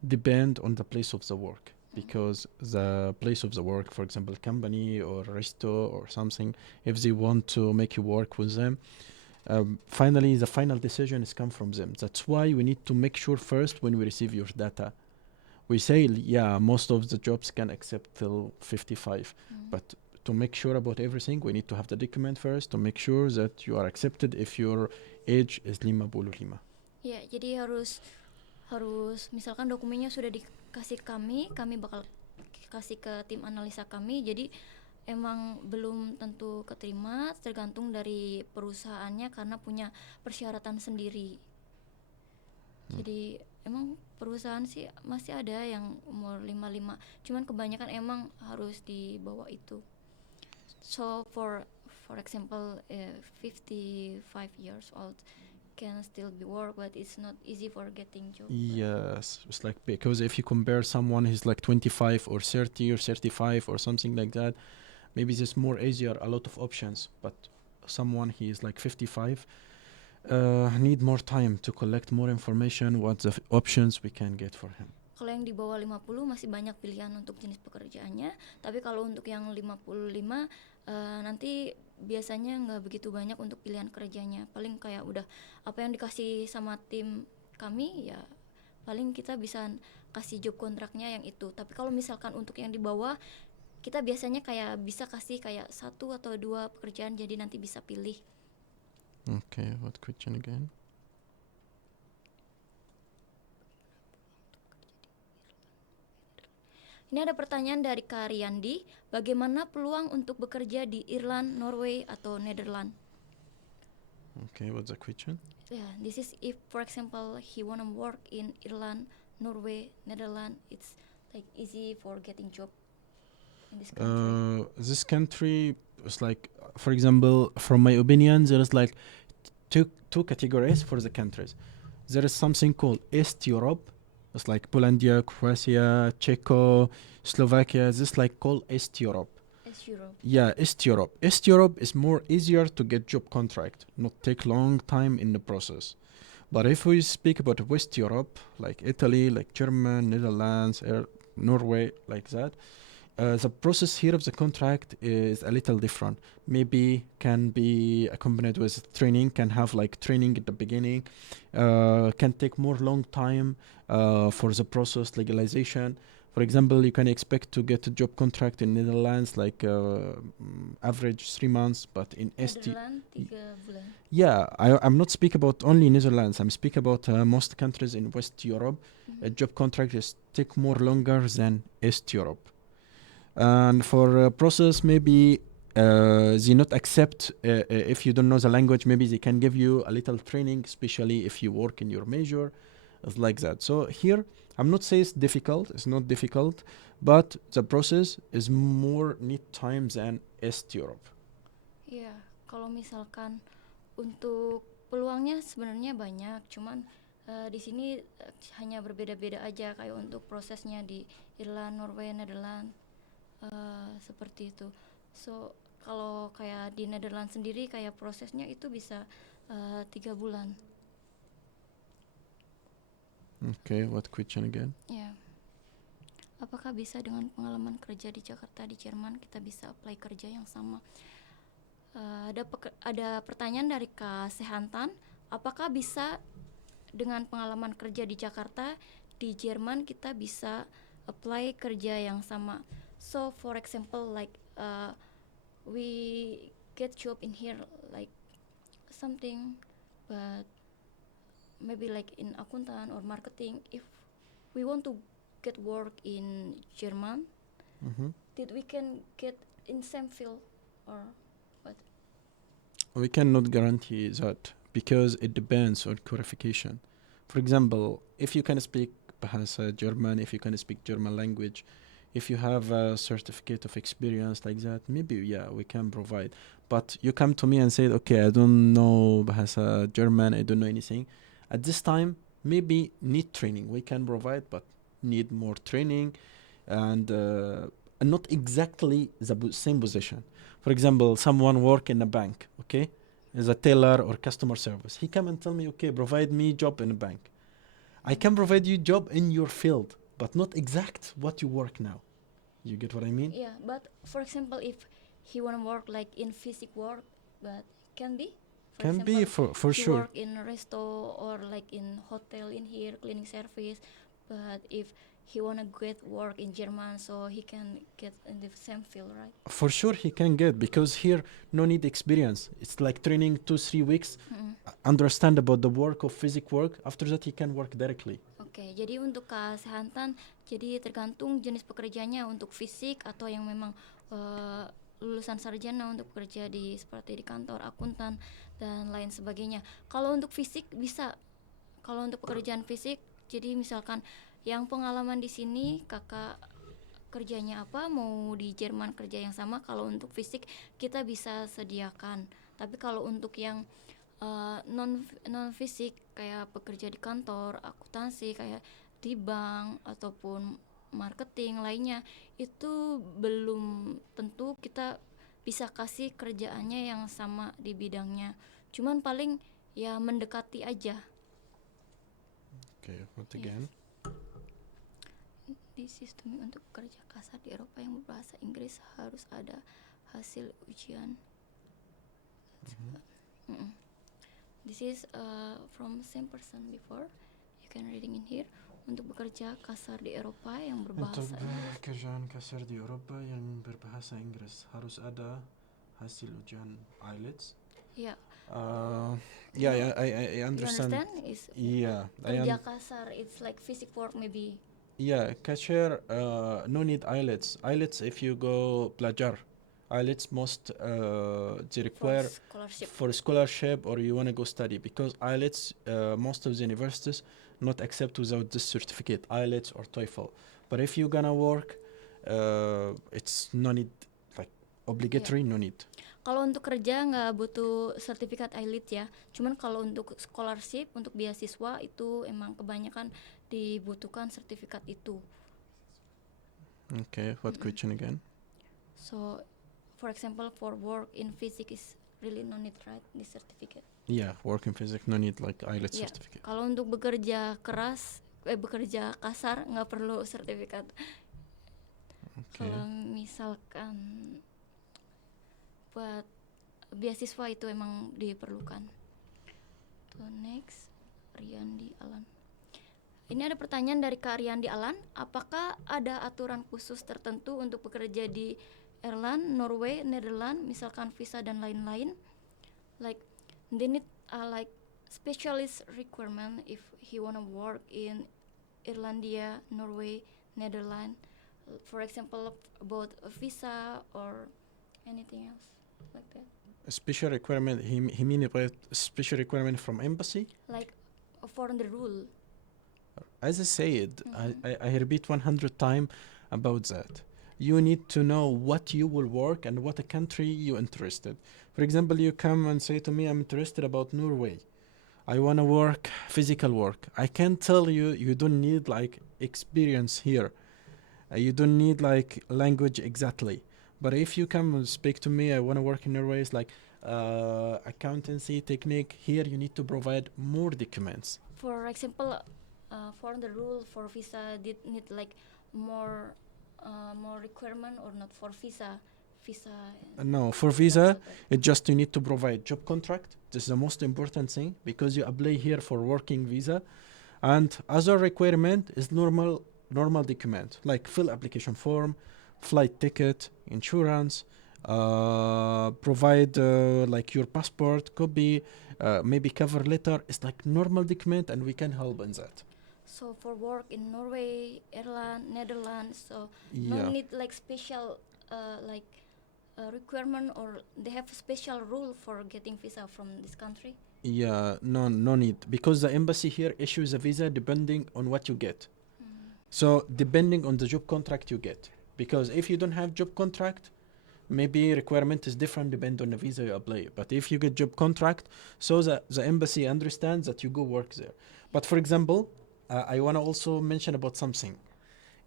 depend on the place of the work. Because the place of the work, for example, company or resto or something, if they want to make you work with them, finally the final decision is come from them. That's why we need to make sure first when we receive your data. We say, yeah, most of the jobs can accept till 55, but to make sure about everything, we need to have the document first to make sure that you are accepted if your age is 55. Ya, jadi harus misalkan dokumennya sudah dikasih kami bakal kasih ke tim analisa kami. Jadi emang belum tentu keterima, tergantung dari perusahaannya karena punya persyaratan sendiri. Jadi emang perusahaan sih masih ada yang umur 55, cuman kebanyakan emang harus di bawah itu. So for example, 55 years old can still be work, but it's not easy for getting job. Yes, it's like, because if you compare someone who's like 25 or 30 or 35 or something like that, maybe it's more easier, a lot of options, but someone he is like 55 need more time to collect more information, what the options we can get for him. Kalau yang di bawah 50 masih banyak pilihan untuk jenis pekerjaannya, tapi kalau untuk yang 55 nanti biasanya nggak begitu banyak untuk pilihan kerjanya. Paling kayak udah apa yang dikasih sama tim kami ya paling kita bisa kasih job kontraknya yang itu. Tapi kalau misalkan untuk yang di bawah kita biasanya kayak bisa kasih kayak 1 atau 2 pekerjaan, jadi nanti bisa pilih. Okay, what question again? Ini ada pertanyaan dari Kak Riyandi, bagaimana peluang untuk bekerja di Irland, Norway, atau Netherlands? Okay, what's the question? Yeah, this is if, for example, he wanna work in Ireland, Norway, Netherlands, it's like easy for getting job in this country. This country is like, for example, from my opinion, there is like two categories for the countries. There is something called East Europe. It's like Polandia, Croatia, Czechia, Slovakia. This is like called East Europe. East Europe. Yeah, East Europe. East Europe is more easier to get job contract, not take long time in the process. But if we speak about West Europe, like Italy, like Germany, Netherlands, Norway, like that, the process here of the contract is a little different. Maybe can be accompanied with training, can have like training at the beginning, can take more long time for the process legalization. For example, you can expect to get a job contract in Netherlands like average 3 months, but in ST. Nederland 3 bulan. Yeah, I'm not speak about only Netherlands. I'm speak about most countries in West Europe. A job contract is take more longer than East Europe. And for process, maybe they not accept if you don't know the language. Maybe they can give you a little training, especially if you work in your major. It's like that. So here, I'm not saying it's difficult. It's not difficult, but the process is more need time than East Europe. Iya, kalau misalkan untuk peluangnya sebenarnya banyak, cuman di sini hanya berbeda-beda aja kayak untuk prosesnya di Irland, Norway, Nederland seperti itu. So kalau kayak di Nederland sendiri kayak prosesnya itu bisa 3 bulan. Okay, what question again? Ya. Apakah bisa dengan pengalaman kerja di Jakarta di Jerman kita bisa apply kerja yang sama? Ada pertanyaan dari Kak Sehantan, apakah bisa dengan pengalaman kerja di Jakarta di Jerman kita bisa apply kerja yang sama? So for example like we get job in here like something, but maybe like in accountant or marketing, if we want to get work in German, did we can get in same field or what? We cannot guarantee that because it depends on qualification. For example, if you can speak Bahasa German, if you can speak German language, if you have a certificate of experience like that, maybe yeah, we can provide. But you come to me and say, okay, I don't know Bahasa German, I don't know anything. At this time, maybe need training. We can provide, but need more training and not exactly the same position. For example, someone work in a bank, okay, as a teller or customer service. He come and tell me, okay, provide me job in a bank. I can provide you job in your field, but not exact what you work now. You get what I mean? Yeah, but for example, if he wanna work like in physical work, but can be. Can be for he sure. work in a resto or like in hotel in here, cleaning service. But if he wanna get work in German, so he can get in the same field, right? For sure he can get, because here no need experience. It's like training 2-3 weeks, understand about the work of physical work. After that he can work directly. Oke, jadi untuk kesehatan, jadi tergantung jenis pekerjaannya untuk fisik atau yang memang lulusan sarjana untuk bekerja di seperti di kantor, akuntan dan lain sebagainya. Kalau untuk fisik bisa, kalau untuk pekerjaan fisik, jadi misalkan yang pengalaman di sini kakak kerjanya apa, mau di Jerman kerja yang sama, kalau untuk fisik kita bisa sediakan. Tapi kalau untuk yang non fisik kayak pekerja di kantor, akuntansi kayak di bank ataupun marketing lainnya, itu belum tentu kita bisa kasih kerjaannya yang sama di bidangnya. Cuman paling ya mendekati aja. Okay, what again? Di sistem untuk kerja kasar di Eropa yang berbahasa Inggris harus ada hasil ujian. This is from same person before. You can reading in here. Untuk bekerja kasar di Eropa yang berbahasa Inggris. Kerjaan kasar di Eropa yang berbahasa Inggris harus ada hasil ujian IELTS. Yeah. Yeah, I understand. You understand? Is Yeah, kerja kasar, it's like physical work maybe. Yeah, cashier, no need IELTS. IELTS if you go pelajar. IELTS most they require for scholarship or you want to go study, because IELTS most of the universities not accept without this certificate, IELTS or TOEFL. But if you gonna work, it's no need, like obligatory, no need. Kalau untuk kerja nggak butuh sertifikat IELTS ya. Cuman kalau untuk scholarship, untuk beasiswa itu emang kebanyakan dibutuhkan sertifikat itu. Okay, what question again? So, for example, for work in physics is really no need, right? This certificate. Yeah, work in physics no need like IELTS Yeah. certificate. Kalau untuk bekerja keras, bekerja kasar nggak perlu sertifikat. Okay. Kalau misalkan buat beasiswa itu emang diperlukan. So next, Riyandi Alan. Ini ada pertanyaan dari Kak Riyandi Alan, apakah ada aturan khusus tertentu untuk bekerja di Ireland, Norway, Netherlands, misalkan visa dan lain-lain? Like they need like specialist requirement if he wanna work in Irlandia, Norway, Netherlands. For example, about a visa or anything else like that. A special requirement, he mean about special requirement from embassy? Like for the rule. As I said, Mhm. I repeat 100 times about that. You need to know what you will work and what a country you interested. For example, you come and say to me, I'm interested about Norway. I want to work physical work. I can tell you, you don't need like experience here. You don't need like language exactly. But if you come and speak to me, I want to work in Norway, it's like accountancy technique. Here you need to provide more documents. For example, for the rule for visa did need like more more requirement or not for visa No, for visa, it just you need to provide job contract. This is the most important thing because you apply here for working visa, and other requirement is normal document like fill application form, flight ticket, insurance, provide like your passport copy, maybe cover letter. It's like normal document, and we can help in that. So for work in Norway, Ireland, Netherlands, so no Yeah. need like special like requirement or they have a special rule for getting visa from this country. Yeah, no need because the embassy here issues a visa depending on what you get. So depending on the job contract you get, because if you don't have job contract, maybe requirement is different depend on the visa you apply. But if you get job contract, so the embassy understands that you go work there. But for example, I want to also mention about something.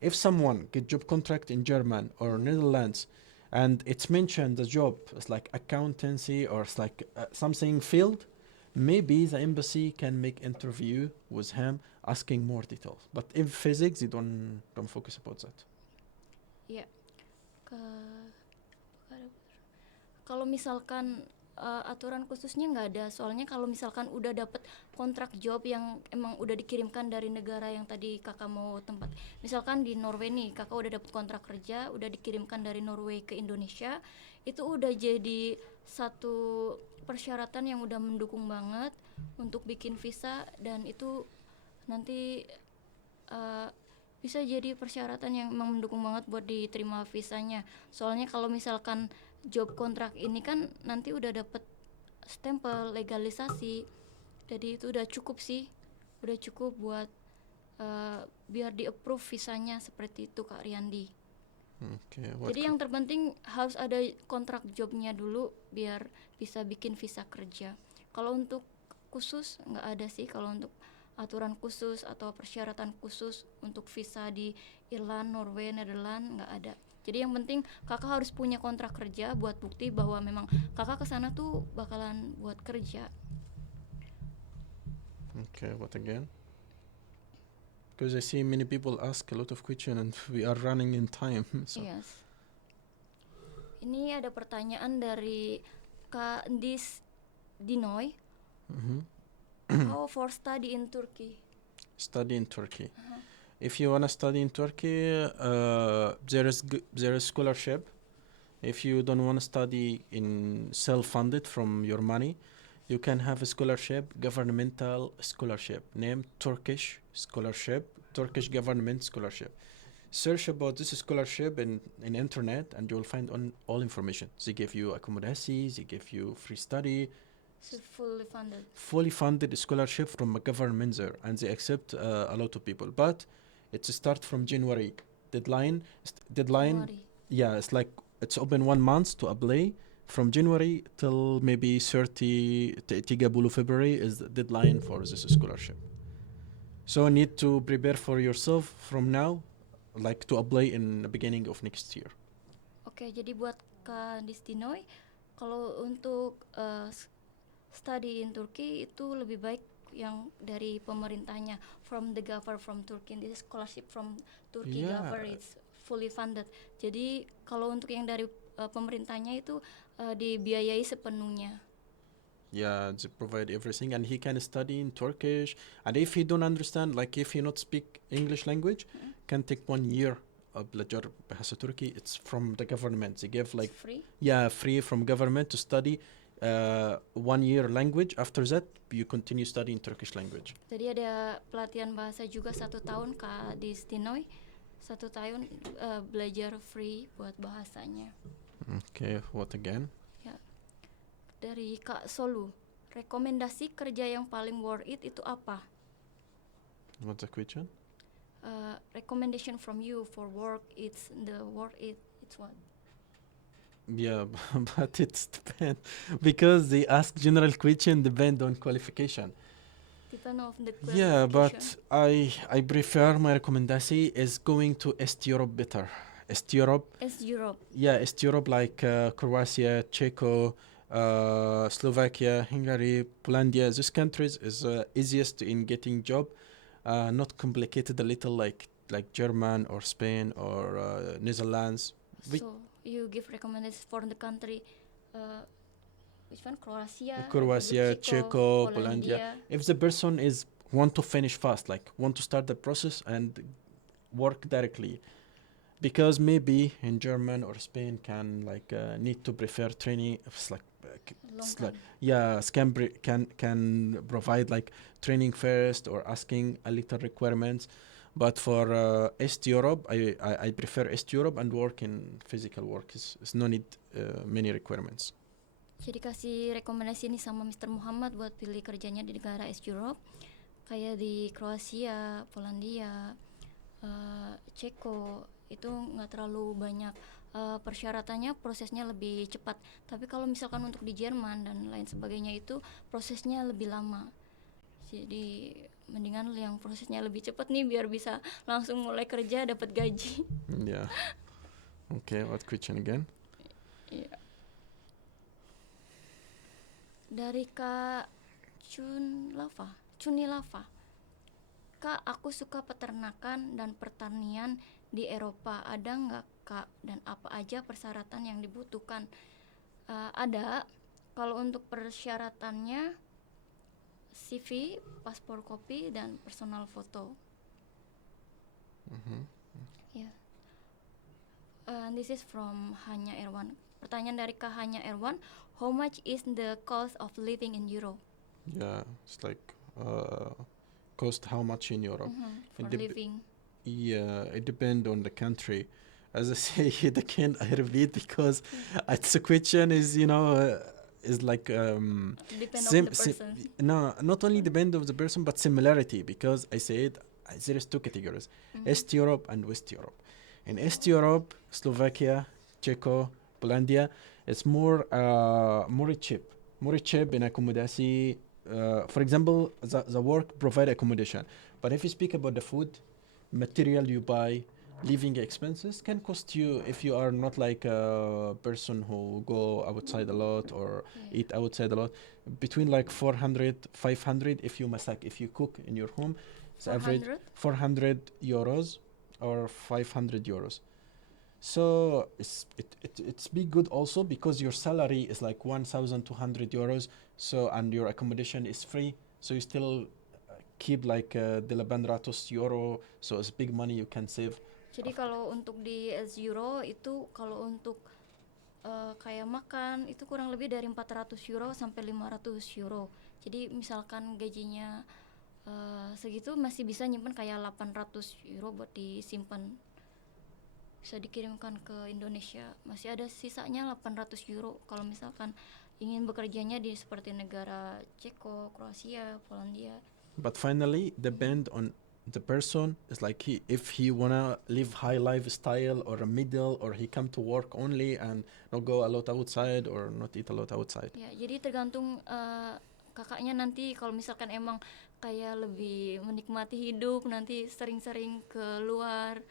If someone get job contract in German or Netherlands, and it's mentioned the job is like accountancy or it's like something field, maybe the embassy can make interview with him asking more details. But in physics, they don't focus about that. Ya, kalau misalkan aturan khususnya nggak ada, soalnya kalau misalkan udah dapet kontrak job yang emang udah dikirimkan dari negara yang tadi kakak mau tempat, misalkan di Norway nih, kakak udah dapet kontrak kerja, udah dikirimkan dari Norway ke Indonesia, itu udah jadi satu persyaratan yang udah mendukung banget untuk bikin visa, dan itu nanti uh, bisa jadi persyaratan yang emang mendukung banget buat diterima visanya. Soalnya kalau misalkan job kontrak ini kan nanti udah dapet stempel legalisasi, jadi itu udah cukup sih, udah cukup buat biar di approve visanya, seperti itu Kak Riyandi. Okay. Jadi yang terpenting harus ada kontrak jobnya dulu biar bisa bikin visa kerja. Kalau untuk khusus nggak ada sih, kalau untuk aturan khusus atau persyaratan khusus untuk visa di Irland, Norway, Netherlands nggak ada. Jadi yang penting kakak harus punya kontrak kerja buat bukti bahwa memang kakak kesana tuh bakalan buat kerja. Okay, what again? Because I see many people ask a lot of questions and we are running in time. So. Yes. Ini ada pertanyaan dari Kak Dis Dinoy. How for study in Turkey? Study in Turkey. If you wanna study in Turkey, there is scholarship. If you don't wanna study in self-funded from your money, you can have a scholarship, governmental scholarship, named Turkish scholarship, Turkish government scholarship. Search about this scholarship in internet and you'll find on all information. They give you accommodation, they give you free study, So fully funded scholarship from a government there, and they accept a lot of people. But it's start from January. Deadline. January. Yeah, it's like it's open 1 month to apply. From January till maybe 30 February is the deadline for this scholarship. So need to prepare for yourself from now, like to apply in the beginning of next year. Oke, jadi buat Kak Distinoy, kalau untuk study in Turkey itu lebih baik yang dari pemerintahnya, from the government from Turkey. This scholarship from Turkey government is fully funded. Jadi kalau untuk yang dari pemerintahnya itu dibiayai sepenuhnya. Yeah, they provide everything, and he can study in Turkish. And if he don't understand, like if he not speak English language, can take 1 year belajar bahasa Turki. It's from the government. They give It's like free. free from government to study 1 year language. After that, you continue studying Turkish language. Jadi ada pelatihan bahasa juga 1 tahun Kak di Stinoy. 1 tahun belajar free buat bahasanya. Okay, what again? Ya. Dari Kak Solu, rekomendasi kerja yang paling worth it itu apa? What's the question? Recommendation from you for work, it's the worth it. It's what? Yeah, but it's depend because they ask general question depend on qualification. Depend on the Yeah, but qualification. I prefer my recommendation is going to East Europe better. East Europe, As Europe. yeah, East Europe like Croatia, Czechia, Slovakia, Hungary, Poland. These countries is easiest in getting job, not complicated a little like German or Spain or Netherlands. We- So you give recommendations for the country, which one? Croatia, Croatia, Republic Czech, Czechia, Polandia. If the person is want to finish fast, like want to start the process and work directly, because maybe in German or Spain can like need to prefer training. It's like Long it's like time. yeah, can provide like training first or asking a little requirements. But for East Europe, I prefer East Europe and work in physical work. Is no need many requirements. Jadi kasih rekomendasi nih sama Mr. Muhammad buat pilih kerjanya di negara East Europe, kayak di Kroasia, Polandia, Ceko, itu nggak terlalu banyak persyaratannya, prosesnya lebih cepat. Tapi kalau misalkan untuk di Jerman dan lain sebagainya itu prosesnya lebih lama. Jadi mendingan yang prosesnya lebih cepat nih biar bisa langsung mulai kerja dapat gaji. Yeah. Okay. What question again? Iya. Dari Kak Cunilava. Kak, aku suka peternakan dan pertanian di Eropa. Ada nggak Kak? Dan apa aja persyaratan yang dibutuhkan? Ada. Kalau untuk persyaratannya CV, paspor kopi, dan personal foto. Ya. This is from Hanya Erwan. Pertanyaan dari Kak Hanya Erwan. How much is the cost of living in Europe? Yeah, it's like cost how much in Europe. For It dep- living. Yeah, it depends on the country. As I say, again, I repeat because it's a question is is like Depend on sim- the sim- person. no, not only depend of the person but similarity because I said there is two categories: East Europe and West Europe. In East Europe, Slovakia, Czechia, Polandia, it's more more cheap in accommodation. For example, the work provide accommodation, but if you speak about the food, material you buy, living expenses can cost you if you are not like a person who go outside a lot or Yeah. eat outside a lot, between like 400 500 if you masak, if you cook in your home, it's average 400? 400 euros or 500 euros. So it's be good also because your salary is like 1,200 euros. So and your accommodation is free. So you still keep like 800 euro. So it's big money you can save. Jadi kalau untuk di Euro itu kalau untuk kayak makan itu kurang lebih dari 400 euro sampai 500 euro. Jadi misalkan gajinya segitu masih bisa nyimpen kayak 800 euro buat disimpan. Bisa dikirimkan ke Indonesia. Masih ada sisanya 800 euro kalau misalkan ingin bekerjanya di seperti negara Ceko, Kroasia, Polandia. But finally, depend on the person. It's like if he wanna live high lifestyle or a middle, or he come to work only and not go a lot outside or not eat a lot outside. Ya, jadi tergantung kakaknya nanti kalau misalkan emang kayak lebih menikmati hidup, nanti sering-sering keluar,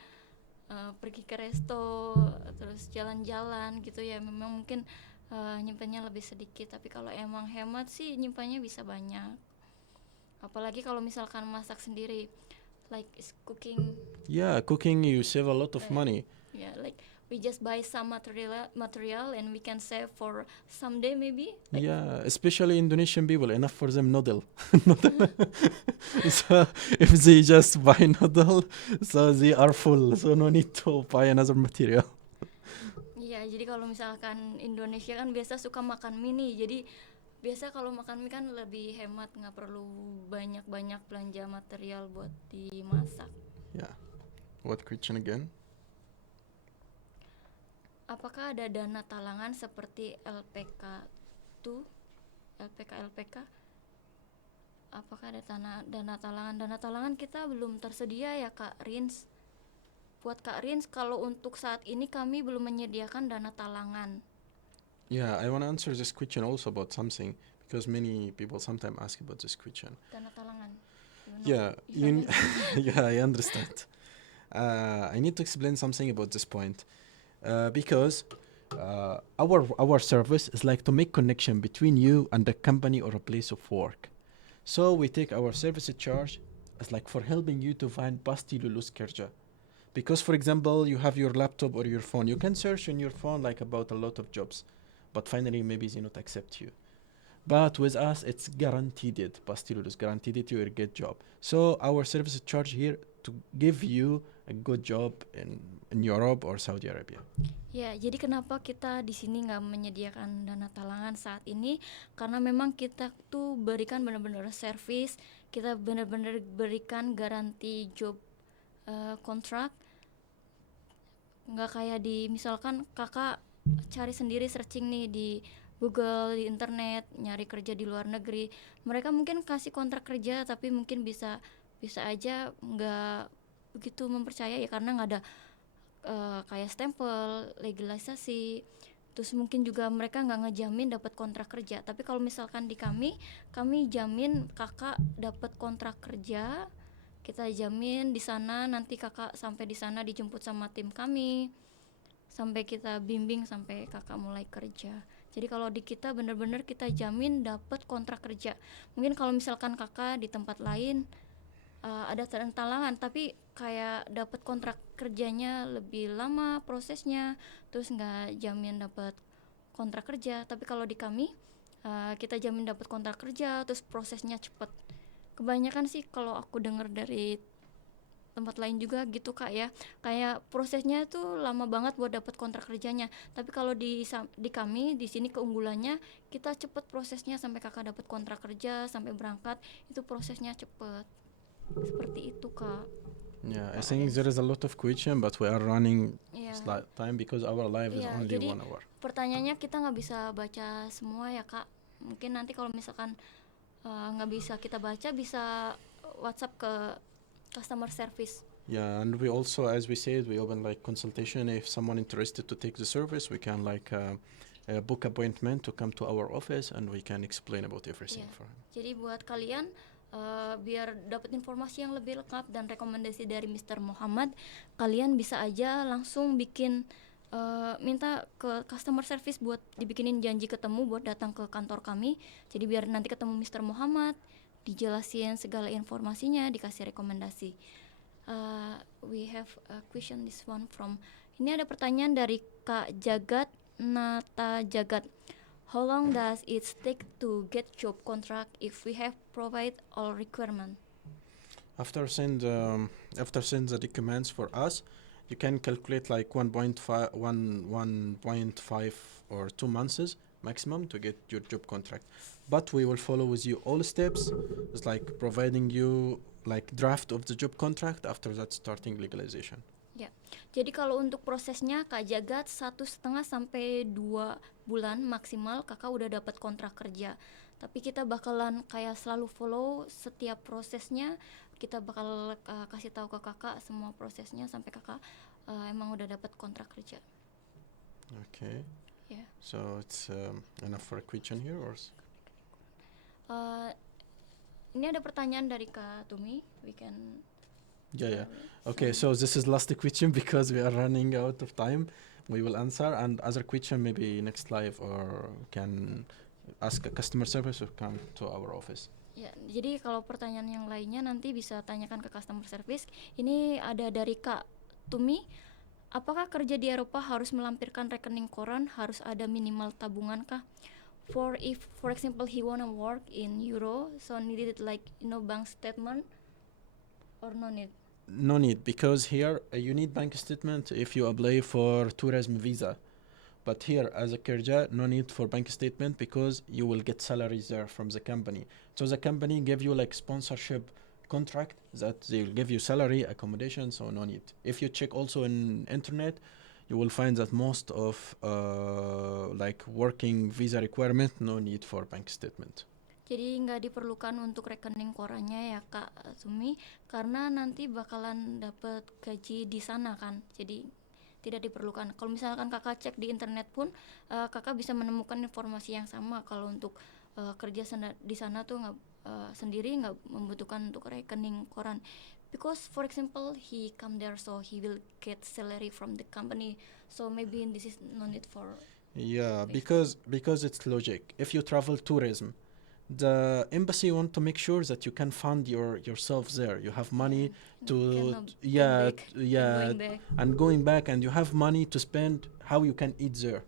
pergi ke resto, terus jalan-jalan gitu ya, memang mungkin nyimpannya lebih sedikit. Tapi kalau emang hemat sih nyimpannya bisa banyak. Apalagi kalau misalkan masak sendiri, like cooking. Yeah, cooking you save a lot of money. Yeah, like we just buy some material and we can save for someday maybe. Like, Yeah, especially Indonesian people, enough for them noodle. Noodle. So if they just buy noodle, so they are full, so no need to buy another material. iya, jadi kalau misalkan Indonesia kan biasa suka makan mie nih, jadi biasa kalau makan mie kan lebih hemat, nggak perlu banyak-banyak belanja material buat dimasak. Yeah. What question again? Apakah ada dana talangan seperti LPK tuh, LPK? Apakah ada dana talangan? Dana talangan kita belum tersedia ya Kak Rins. Buat Kak Rins, kalau untuk saat ini kami belum menyediakan dana talangan. Yeah, I want to answer this question also about something because many people sometimes ask about this question. Dana talangan. Yeah, yeah, I understand. I need to explain something about this point because our service is like to make connection between you and the company or a place of work. So we take our service charge as like for helping you to find pasti lulus kerja. Because for example, you have your laptop or your phone, you can search on your phone like about a lot of jobs, but finally maybe they not accept you. But with us, it's guaranteed it. Pasti lulus, guaranteed it you will get job. So our service charge here to give you a good job in Europe or Saudi Arabia. Ya, jadi kenapa kita di sini nggak menyediakan dana talangan saat ini? Karena memang kita tuh berikan benar-benar service, kita benar-benar berikan garansi job kontrak. Nggak kayak di misalkan kakak cari sendiri searching nih di Google, di internet, nyari kerja di luar negeri. Mereka mungkin kasih kontrak kerja tapi mungkin bisa aja nggak begitu mempercayai ya, karena nggak ada kayak stempel, legalisasi. Terus mungkin juga mereka nggak ngejamin dapat kontrak kerja. Tapi kalau misalkan di kami jamin kakak dapat kontrak kerja. Kita jamin di sana nanti kakak sampai di sana dijemput sama tim kami. Sampai kita bimbing sampai kakak mulai kerja. Jadi kalau di kita benar-benar kita jamin dapat kontrak kerja. Mungkin kalau misalkan kakak di tempat lain ada talangan tapi kayak dapat kontrak kerjanya lebih lama prosesnya, terus nggak jamin dapat kontrak kerja. Tapi kalau di kami kita jamin dapat kontrak kerja, terus prosesnya cepet. Kebanyakan sih kalau aku dengar dari tempat lain juga gitu Kak ya, kayak prosesnya tuh lama banget buat dapat kontrak kerjanya. Tapi kalau di kami di sini keunggulannya kita cepet prosesnya, sampai kakak dapat kontrak kerja sampai berangkat itu prosesnya cepet. Seperti itu Kak. Yeah, I think there is a lot of question, but we are running Yeah. time because our live is Yeah, only jadi 1 hour. pertanyaannya kita nggak bisa baca semua ya Kak. Mungkin nanti kalau misalkan nggak bisa kita baca, bisa WhatsApp ke customer service. Yeah, and we also, as we said, we open like consultation. If someone interested to take the service, we can like book appointment to come to our office, and we can explain about everything Yeah. for him. Jadi buat kalian biar dapat informasi yang lebih lengkap dan rekomendasi dari Mr. Muhammad, kalian bisa aja langsung bikin minta ke customer service buat dibikinin janji ketemu buat datang ke kantor kami. Jadi biar nanti ketemu Mr. Muhammad, dijelasin segala informasinya, dikasih rekomendasi. We have a question, this one from, ini ada pertanyaan dari Kak Jagat Nata Jagat. How long does it take to get job contract if we have provide all requirement? After send the documents for us, you can calculate like 1.5 or 2 months maximum to get your job contract. But we will follow with you all steps. It's like providing you like draft of the job contract, after that starting legalization. Ya, jadi kalau untuk prosesnya Kak Jagat 1,5 sampai 2 bulan maksimal kakak udah dapat kontrak kerja. Tapi kita bakalan kayak selalu follow setiap prosesnya. Kita bakal kasih tahu ke kakak semua prosesnya sampai kakak emang udah dapat kontrak kerja. Okay. Yeah. So it's enough for a question here, or? Ini ada pertanyaan dari Kak Tumi. We can. Yeah. Okay, so this is last question because we are running out of time. We will answer, and other question maybe next live, or can ask a customer service or come to our office. Ya, jadi kalau pertanyaan yang lainnya nanti bisa tanyakan ke customer service. Ini ada dari Kak Tumi. Apakah kerja di Eropa harus melampirkan rekening koran? Harus ada minimal tabungan kah? For example he wanna work in Euro, so needed like bank statement or no need? No need, because here you need bank statement if you apply for tourism visa. But here, as a Kerja, no need for bank statement because you will get salaries there from the company. So the company give you like sponsorship contract that they will give you salary, accommodation, so no need. If you check also in internet, you will find that most of like working visa requirement, no need for bank statement. Jadi nggak diperlukan untuk rekening korannya ya Kak Sumi, karena nanti bakalan dapet gaji di sana kan. Jadi tidak diperlukan. Kalau misalkan kakak cek di internet pun, kakak bisa menemukan informasi yang sama. Kalau untuk kerja di sana tuh sendiri nggak membutuhkan untuk rekening koran. Because for example he come there so he will get salary from the company. So maybe this is no need for. Yeah, because it's logic. If you travel tourism, the embassy want to make sure that you can fund yourself there. You have money to going back, and you have money to spend how you can eat there.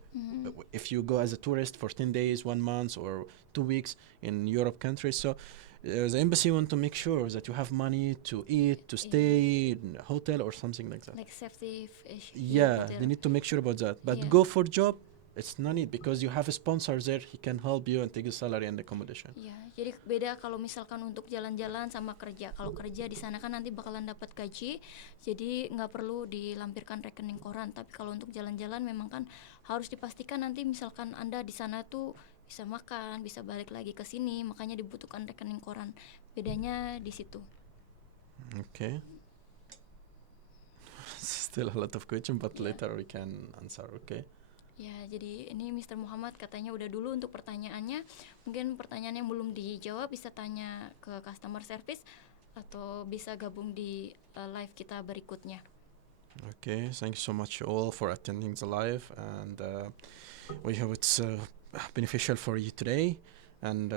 If you go as a tourist for 10 days, 1 month, or 2 weeks in Europe countries, so the embassy want to make sure that you have money to eat, to stay in a hotel or something like that. Like safety issue. Yeah, they need to make sure about that. But go for job, it's no need because you have a sponsor there. He can help you and take the salary and accommodation. Ya, jadi beda kalau misalkan untuk jalan-jalan sama kerja. Kalau kerja di sana kan nanti bakalan dapat gaji, jadi nggak perlu dilampirkan rekening koran. Tapi kalau untuk jalan-jalan memang kan harus dipastikan nanti misalkan Anda di sana tuh bisa makan, bisa balik lagi ke sini, makanya dibutuhkan rekening koran. Bedanya di situ. Okay. Still a lot of question, but later we can answer. Okay. Ya, jadi ini Mr. Muhammad katanya udah dulu untuk pertanyaannya. Mungkin pertanyaan yang belum dijawab bisa tanya ke customer service atau bisa gabung di live kita berikutnya. Okay, thank you so much all for attending the live, and we hope it's beneficial for you today. And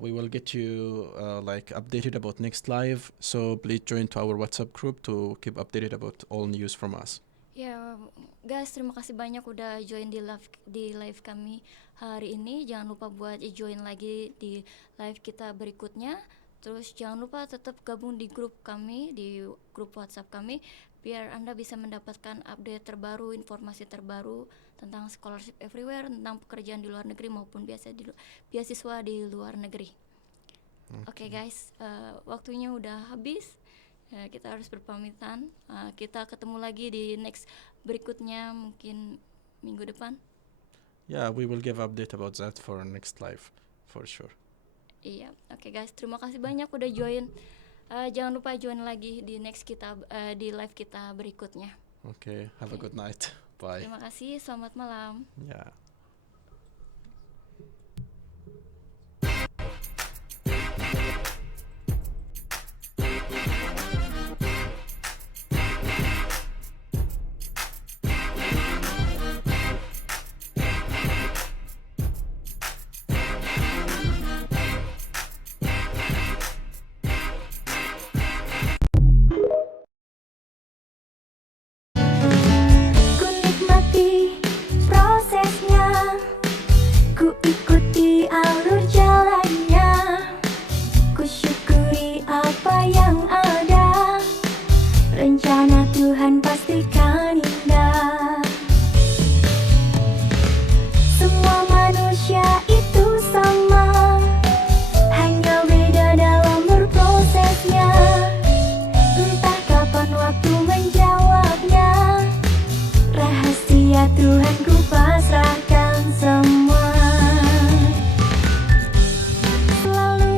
we will get you like updated about next live. So please join to our WhatsApp group to keep updated about all news from us. Ya, guys, terima kasih banyak udah join di live kami hari ini. Jangan lupa buat join lagi di live kita berikutnya. Terus jangan lupa tetap gabung di grup kami, di grup WhatsApp kami, biar Anda bisa mendapatkan update terbaru, informasi terbaru tentang scholarship everywhere, tentang pekerjaan di luar negeri maupun beasiswa di luar negeri. Oke, guys, waktunya udah habis. Kita harus berpamitan. Kita ketemu lagi di next berikutnya, mungkin minggu depan. Yeah, we will give update about that for next live for sure. Iya, oke guys, terima kasih banyak udah join. Jangan lupa join lagi di next di live kita berikutnya. Okay, have a good night. Bye. Terima kasih, selamat malam. Yeah. Ku nikmati prosesnya, ku ikuti alur jalannya, ku syukuri apa yang ada. Rencana Tuhan pastikan indah. Semua manusia itu sama, hanya beda dalam berprosesnya. Entah kapan waktu menjawabnya. Rahasia Tuhan ku pasrahkan semua. Selalu